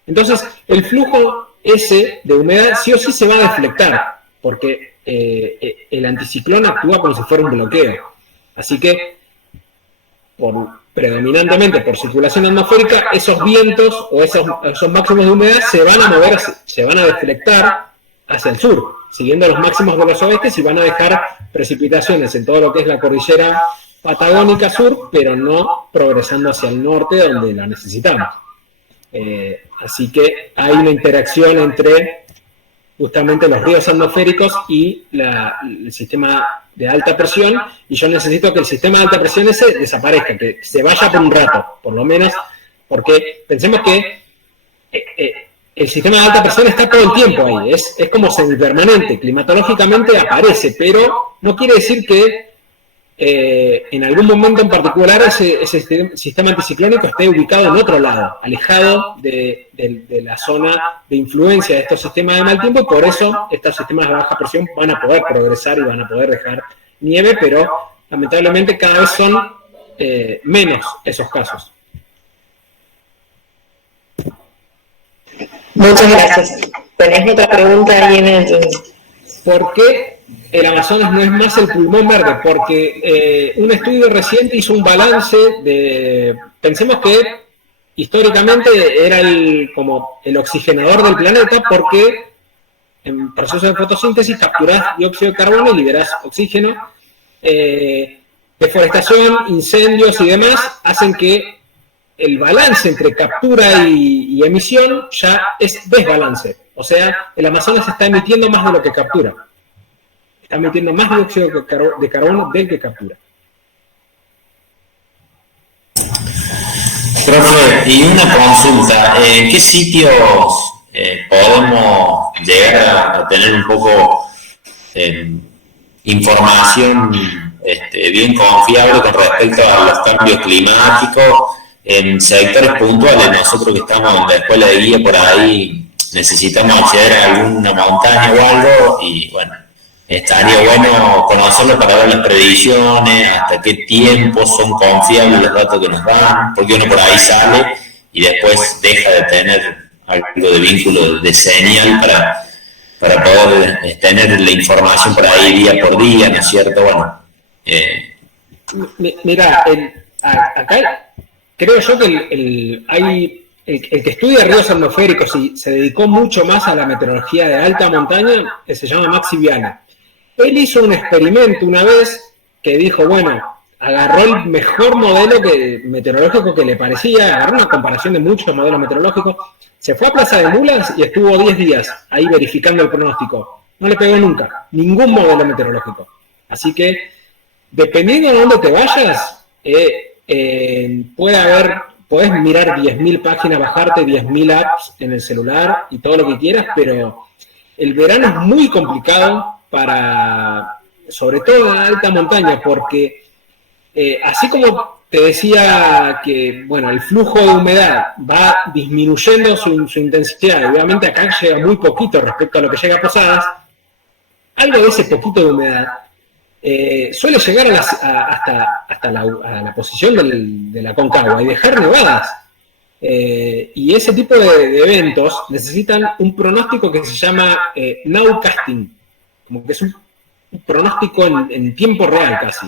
Entonces, el flujo ese de humedad sí o sí se va a deflectar, porque el anticiclón actúa como si fuera un bloqueo. Así que, predominantemente por circulación atmosférica, esos vientos o esos máximos de humedad se van a mover, se van a deflectar hacia el sur, siguiendo los máximos de los oestes, y van a dejar precipitaciones en todo lo que es la cordillera patagónica sur, pero no progresando hacia el norte donde la necesitamos. Así que hay una interacción entre justamente los ríos atmosféricos y el sistema de alta presión, y yo necesito que el sistema de alta presión ese desaparezca, que se vaya por un rato, por lo menos, porque pensemos que el sistema de alta presión está todo el tiempo ahí, es como semipermanente, climatológicamente aparece, pero no quiere decir que en algún momento en particular ese sistema anticiclónico esté ubicado en otro lado, alejado de la zona de influencia de estos sistemas de mal tiempo, y por eso estos sistemas de baja presión van a poder progresar y van a poder dejar nieve, pero lamentablemente cada vez son menos esos casos. Muchas gracias. ¿Tenés otra pregunta ahí en el...? ¿Por qué el Amazonas no es más el pulmón verde? Porque un estudio reciente hizo un balance de... Pensemos que históricamente era como el oxigenador del planeta, porque en procesos de fotosíntesis capturás dióxido de carbono y liberás oxígeno. Deforestación, incendios y demás hacen que el balance entre captura y emisión ya es desbalance. O sea, el Amazonas está emitiendo más de lo que captura. Está emitiendo más dióxido de carbono del que captura. Profe, y una consulta, ¿en qué sitios podemos llegar a tener un poco información bien confiable con respecto a los cambios climáticos en sectores puntuales? Nosotros que estamos en la escuela de guía por ahí necesitamos acceder a alguna montaña o algo, y bueno, estaría bueno conocerlo para ver las predicciones, hasta qué tiempo son confiables los datos que nos dan, porque uno por ahí sale y después deja de tener algo de vínculo de señal para poder tener la información por ahí día por día, ¿no es cierto? Bueno, mira, acá creo yo que el que estudia ríos atmosféricos y se dedicó mucho más a la meteorología de alta montaña, se llama Maxi Viana. Él hizo un experimento una vez que dijo, bueno, agarró el mejor modelo meteorológico que le parecía, agarró una comparación de muchos modelos meteorológicos, se fue a Plaza de Mulas y estuvo 10 días ahí verificando el pronóstico. No le pegó nunca, ningún modelo meteorológico. Así que, dependiendo de dónde te vayas, podés mirar 10.000 páginas, bajarte 10.000 apps en el celular y todo lo que quieras, pero el verano es muy complicado sobre todo en alta montaña, porque así como te decía que, bueno, el flujo de humedad va disminuyendo su intensidad, y obviamente acá llega muy poquito respecto a lo que llega a Posadas, algo de ese poquito de humedad suele llegar hasta la posición de la Aconcagua y dejar nevadas. Y ese tipo de eventos necesitan un pronóstico que se llama nowcasting, como que es un pronóstico en tiempo real casi.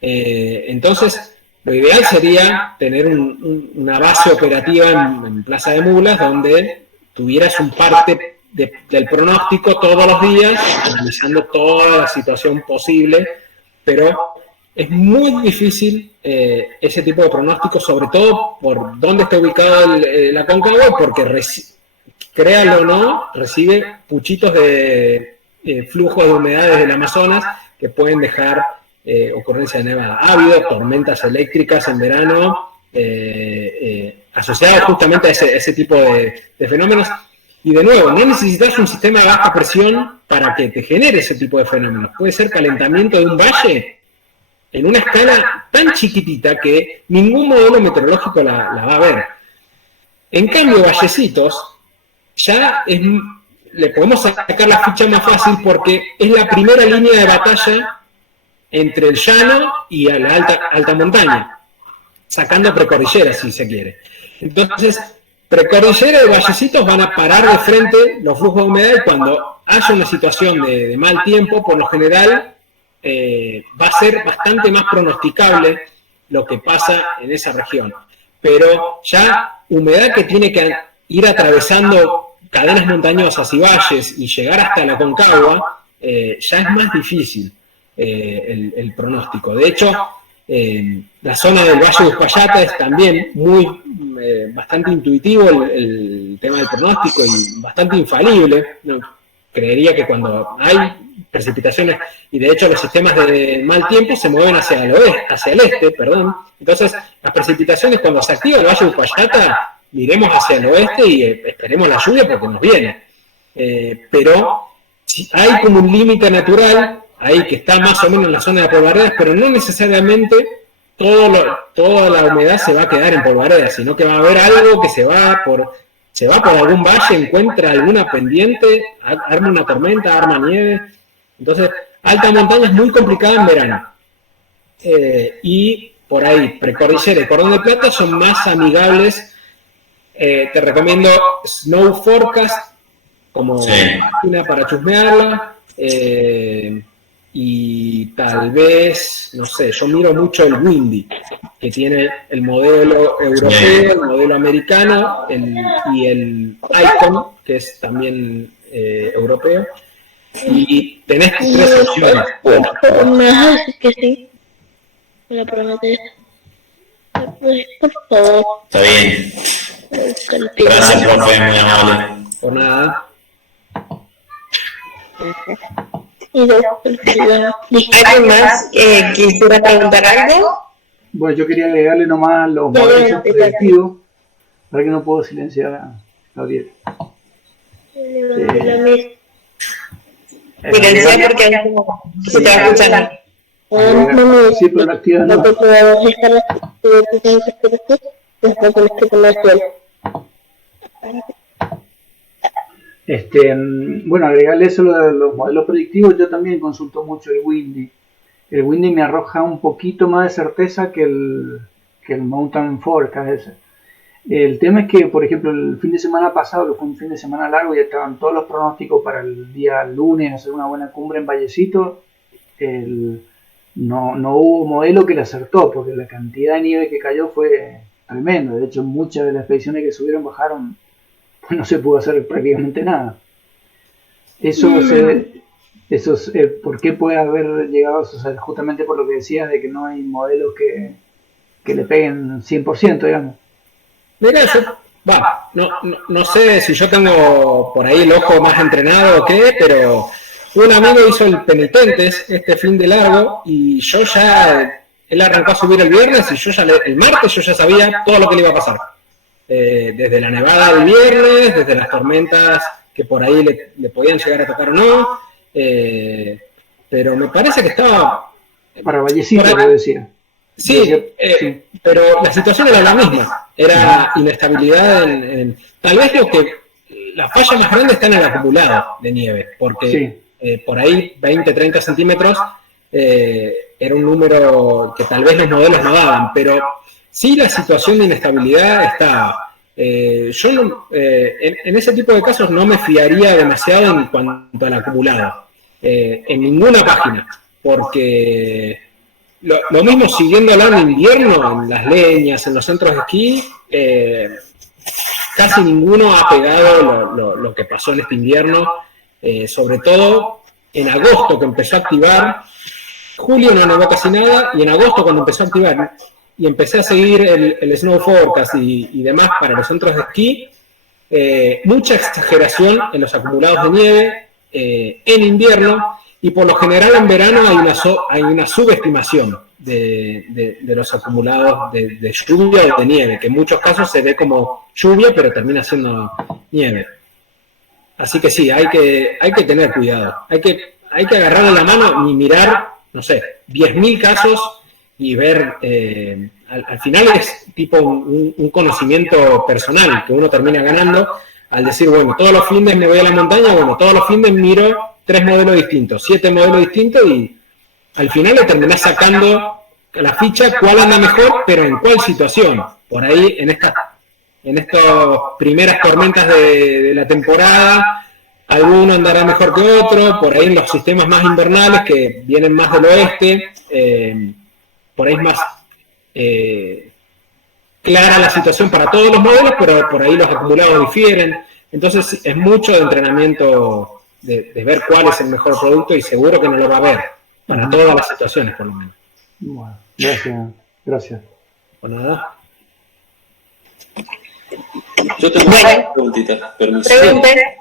Entonces, lo ideal sería tener una base operativa en Plaza de Mulas donde tuvieras un parte del pronóstico todos los días, analizando toda la situación posible, pero es muy difícil ese tipo de pronóstico, sobre todo por dónde está ubicado la Aconcagua, porque créalo o no, recibe puchitos de flujo de humedades del Amazonas que pueden dejar ocurrencia de nevada. Ha habido tormentas eléctricas en verano asociadas justamente a ese tipo de fenómenos. Y de nuevo, no necesitas un sistema de baja presión para que te genere ese tipo de fenómenos. Puede ser calentamiento de un valle en una escala tan chiquitita que ningún modelo meteorológico la va a ver. En cambio, vallecitos, ya le podemos sacar la ficha más fácil porque es la primera línea de batalla entre el llano y a la alta montaña, sacando precordillera, si se quiere. Entonces, precordillera y vallecitos van a parar de frente los flujos de humedad, y cuando haya una situación de mal tiempo, por lo general, va a ser bastante más pronosticable lo que pasa en esa región. Pero ya humedad que tiene que ir atravesando cadenas montañosas y valles y llegar hasta la Concagua, ya es más difícil el pronóstico. De hecho, la zona del Valle de Uspallata es también bastante intuitivo el tema del pronóstico y bastante infalible. No, creería que cuando hay precipitaciones, y de hecho los sistemas de mal tiempo se mueven hacia el este, entonces las precipitaciones, cuando se activa el Valle de Uspallata, miremos hacia el oeste y esperemos la lluvia porque nos viene. Pero hay como un límite natural ahí que está más o menos en la zona de polvaredas, pero no necesariamente toda la humedad se va a quedar en polvaredas, sino que va a haber algo que se va por algún valle, encuentra alguna pendiente, arma una tormenta, arma nieve. Entonces, alta montaña es muy complicada en verano. Y por ahí, precordillera y Cordón de Plata son más amigables. Te recomiendo Snow Forecast como página para chusmearla. Y tal vez, no sé, yo miro mucho el Windy, que tiene el modelo europeo, el modelo americano y el Icon, que es también europeo. Y tenés 3 opciones. Que sí. Me lo prometes. Por favor. Está bien. Gracias, profe, muy amable. Por nada. ¿Alguien más quisiera preguntar algo? Bueno, yo quería agregarle nomás los modelos predictivos, para que no puedo silenciar a Gabriel. Silenciar porque se te va a escuchar. Sí, pero la actividad no. Bueno, agregarle eso a los modelos predictivos, yo también consulto mucho el Windy. El Windy me arroja un poquito más de certeza que el Mountain Forecast ese. El tema es que, por ejemplo, el fin de semana pasado, que fue un fin de semana largo, ya estaban todos los pronósticos para el día lunes, hacer una buena cumbre en Vallecito. No hubo modelo que le acertó, porque la cantidad de nieve que cayó fue tremenda. De hecho, muchas de las expediciones que subieron bajaron, pues no se pudo hacer prácticamente nada. ¿Por qué puede haber llegado a suceder? Justamente por lo que decías de que no hay modelos que le peguen 100%, digamos. Mira, no sé si yo tengo por ahí el ojo más entrenado o qué, pero un amigo hizo el Penitentes este fin de largo y él arrancó a subir el viernes y el martes yo ya sabía todo lo que le iba a pasar. Desde la nevada del viernes, desde las tormentas que por ahí le podían llegar a tocar o no, pero me parece que estaba... Para Vallecito, lo decía. Sí, pero la situación era la misma, era inestabilidad tal vez la falla más grande está en el acumulado de nieve, porque por ahí 20-30 centímetros era un número que tal vez los modelos no daban, pero sí la situación de inestabilidad estaba. Yo en ese tipo de casos no me fiaría demasiado en cuanto al acumulado, en ninguna página, porque... Lo mismo siguiendo el año invierno, en las leñas, en los centros de esquí, casi ninguno ha pegado lo que pasó en este invierno, sobre todo en agosto que empezó a activar, julio no nevó casi nada, y en agosto cuando empezó a activar, y empecé a seguir el Snow Forecast y demás para los centros de esquí, mucha exageración en los acumulados de nieve en invierno, y por lo general en verano hay una subestimación de los acumulados de lluvia o de nieve, que en muchos casos se ve como lluvia, pero termina siendo nieve. Así que sí, hay que tener cuidado. Hay que agarrarle la mano y mirar, no sé, 10.000 casos y ver... al final es tipo un conocimiento personal que uno termina ganando al decir, bueno, todos los fines me voy a la montaña, bueno, todos los fines miro 3 modelos distintos, 7 modelos distintos y al final le terminás sacando la ficha cuál anda mejor, pero en cuál situación. Por ahí, en estas primeras tormentas de la temporada, alguno andará mejor que otro, por ahí en los sistemas más invernales que vienen más del oeste, por ahí es más clara la situación para todos los modelos, pero por ahí los acumulados difieren. Entonces es mucho de entrenamiento de ver cuál es el mejor producto, y seguro que no lo va a haber para todas las situaciones, por lo menos. Bueno, gracias. Por nada. Yo tengo una preguntita, permiso. Pregunte.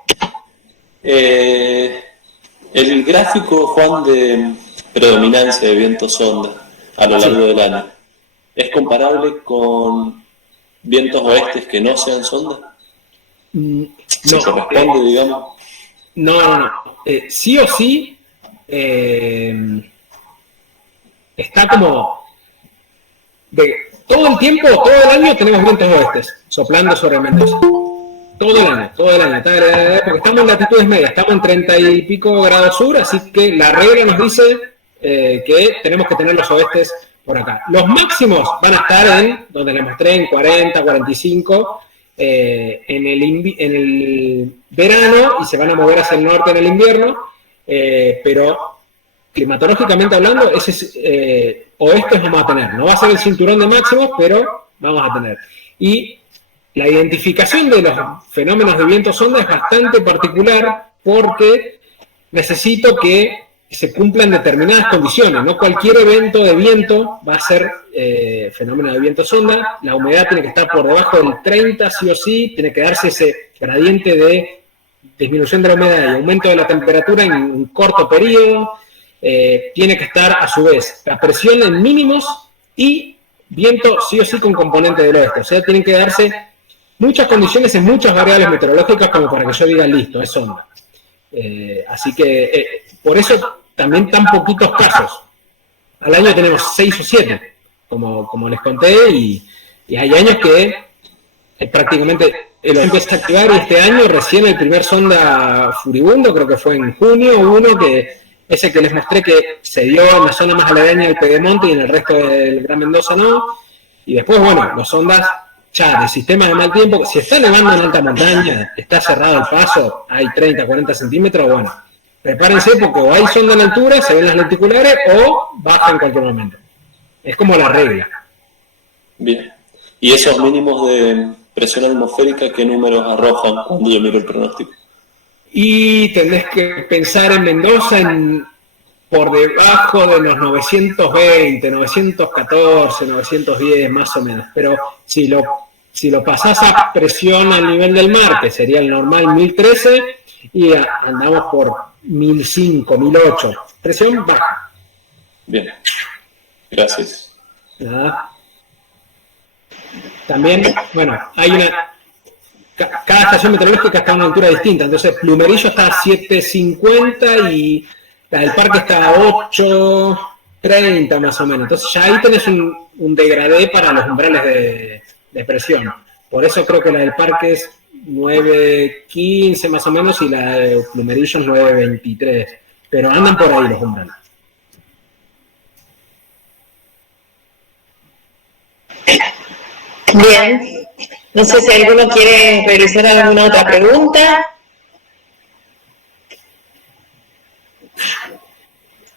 El gráfico, Juan, de predominancia de viento sonda a lo largo del año, ¿es comparable con vientos oestes que no sean sonda? ¿Se corresponde, digamos? No. Sí o sí, está como de todo el tiempo, todo el año tenemos vientos oestes soplando sobre Mendoza. Todo el año, porque estamos en latitudes medias, estamos en 30 y pico grados sur, así que la regla nos dice que tenemos que tener los oestes por acá. Los máximos van a estar en, donde les mostré, en 40, 45, en el verano, y se van a mover hacia el norte en el invierno, pero climatológicamente hablando, ese oeste vamos a tener. No va a ser el cinturón de máximos, pero vamos a tener. Y la identificación de los fenómenos de viento sonda es bastante particular, porque necesito que se cumplan determinadas condiciones. No cualquier evento de viento va a ser fenómeno de viento sonda. La humedad tiene que estar por debajo del 30, sí o sí. Tiene que darse ese gradiente de disminución de la humedad y aumento de la temperatura en un corto periodo. Tiene que estar, a su vez, la presión en mínimos y viento sí o sí con componente del oeste. O sea, tienen que darse muchas condiciones en muchas variables meteorológicas como para que yo diga, listo, es sonda. Así que, por eso también tan poquitos casos. Al año tenemos 6 o 7, como les conté, y hay años que prácticamente lo empieza a activar, y este año recién el primer sonda furibundo, creo que fue en junio, uno que ese que les mostré que se dio en la zona más aledaña del Pedemonte y en el resto del Gran Mendoza no. Y después, bueno, los sondas ya de sistemas de mal tiempo, si está nevando en alta montaña, está cerrado el paso, hay 30, 40 centímetros, bueno, prepárense porque o hay sonda en altura, se ven las lenticulares, o baja en cualquier momento. Es como la regla. Bien. ¿Y esos mínimos de presión atmosférica qué números arrojan cuando yo miro el pronóstico? Y tendrás que pensar en Mendoza por debajo de los 920, 914, 910 más o menos. Pero si lo pasás a presión al nivel del mar, que sería el normal 1013, y andamos por 1005, 1008. Presión baja. Bien. Gracias. Nada. También, bueno, cada estación meteorológica está a una altura distinta. Entonces, Plumerillo está a 750 y la del Parque está a 830 más o menos. Entonces, ya ahí tenés un degradé para los umbrales de presión. Por eso creo que la del Parque es 915 más o menos y la de Plumerillo es 923. Pero andan por ahí los umbrales. Bien, no sé si alguno quiere realizar alguna otra pregunta.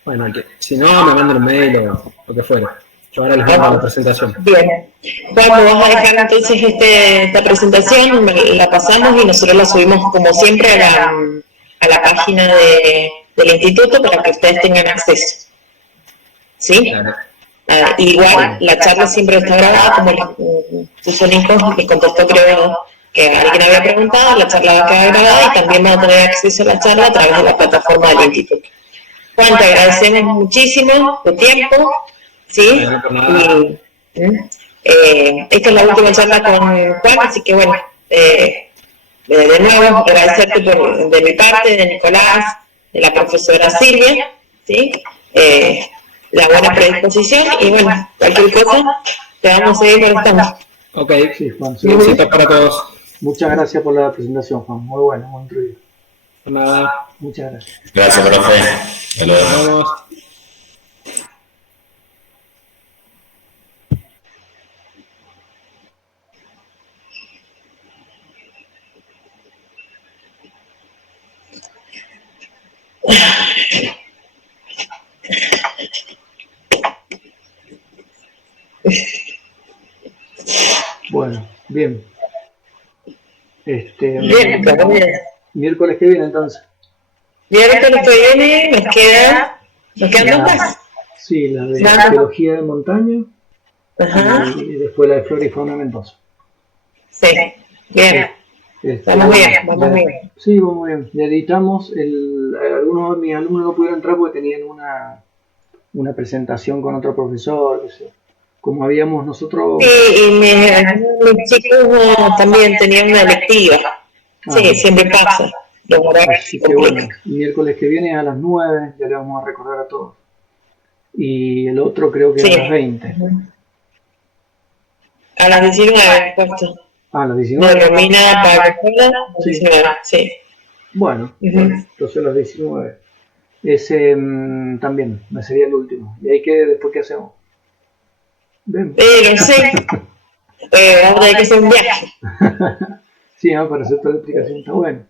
Bueno, si no, me mandan un mail o lo que fuera. Yo ahora les mando la presentación. Bien, Juan, vamos a dejar entonces esta presentación, la pasamos y nosotros la subimos como siempre a la página del instituto para que ustedes tengan acceso. ¿Sí? Claro. Igual, la charla siempre está grabada, como puso Nico, que contestó, creo que alguien había preguntado, la charla va a quedar grabada y también van a tener acceso a la charla a través de la plataforma del instituto. Juan, te agradecemos muchísimo tu tiempo, ¿sí? Esta es la última charla con Juan, así que bueno, de nuevo agradecerte de mi parte, de Nicolás, de la profesora Silvia, ¿sí? La buena predisposición y bueno, cualquier cosa te vamos a seguir molestando. Ok, Sí, Juan, besitos para todos. muchas gracias por la presentación, Juan. Muy buena, muy instruida. Nada, Muchas gracias. Gracias, profe. Hasta luego. nos vemos. Bueno, bien. Bien, todo bien. Miércoles que viene entonces. Miércoles que viene nos quedan dos más. Sí, la de Vamos. Biología de Montaña Ajá. y después la de Flora y Fauna Mendoza. Sí, bien. Vamos bien. Sí, vamos bien. Le editamos, algunos de mis alumnos no pudieron entrar porque tenían una presentación con otro profesor, qué sé. Como habíamos nosotros... Sí, y mis chicos también tenían una electiva. Sí, siempre pasa. Los horarios Así se que bueno, complican. el miércoles que viene a las 9 ya le vamos a recordar a todos. Y el otro creo que Sí. a las 20. A las 19, puesto. A las De 19. Romina para Coca-Cola, Sí. 19, sí. Bueno, Ujú. entonces a las 19. Ese también, me sería el último. ¿Y ahí después qué hacemos? Ven. Pero sí, vamos a tener que hacer un viaje. Sí, ¿no? Para hacer toda la explicación está bueno.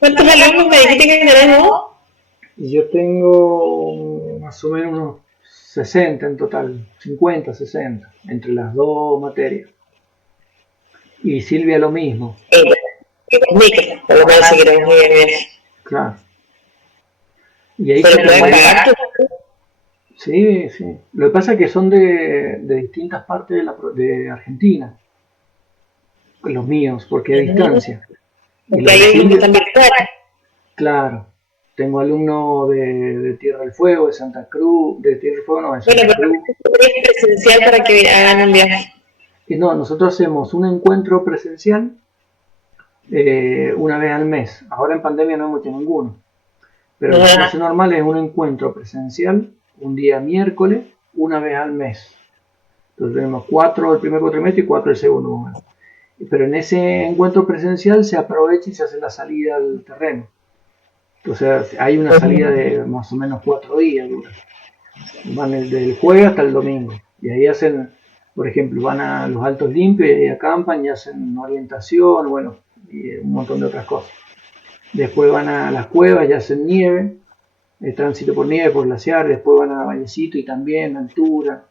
¿Cuántos alumnos me dijiste que tenés vos? Y yo tengo más o menos unos 60 en total, 50, 60, entre las dos materias. Y Silvia lo mismo, Micro, por lo menos si queremos ir en viaje. claro. Y ahí ¿Se se lo pueden podría... pagar? Sí, sí. Lo que pasa es que son de distintas partes de Argentina, los míos, porque a distancia. Y Porque los de hay unos que Silvia, están virtuales. claro. Tengo alumnos de Tierra del Fuego, de Santa Cruz, de Tierra del Fuego, no, de Bueno, Santa pero Cruz. es presencial para que hagan un viaje. Y no, nosotros hacemos un encuentro presencial una vez al mes. Ahora en pandemia no hemos hecho ninguno. Pero la clase normal es un encuentro presencial, un día miércoles, una vez al mes. Entonces tenemos 4 el primer cuatrimestre y 4 el segundo. Pero en ese encuentro presencial se aprovecha y se hace la salida al terreno. Entonces hay una salida de más o menos 4 días. Dura. Van desde el jueves hasta el domingo. Y ahí hacen, por ejemplo, van a los Altos Limpios y acampan y hacen orientación, bueno, y un montón de otras cosas. Después van a las cuevas y hacen nieve, tránsito por nieve, por glaciar. Después van a Vallecito y también altura.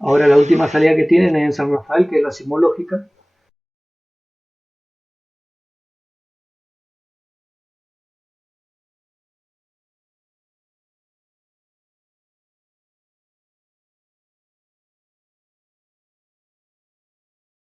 Ahora la última salida que tienen es en San Rafael, que es la sismológica,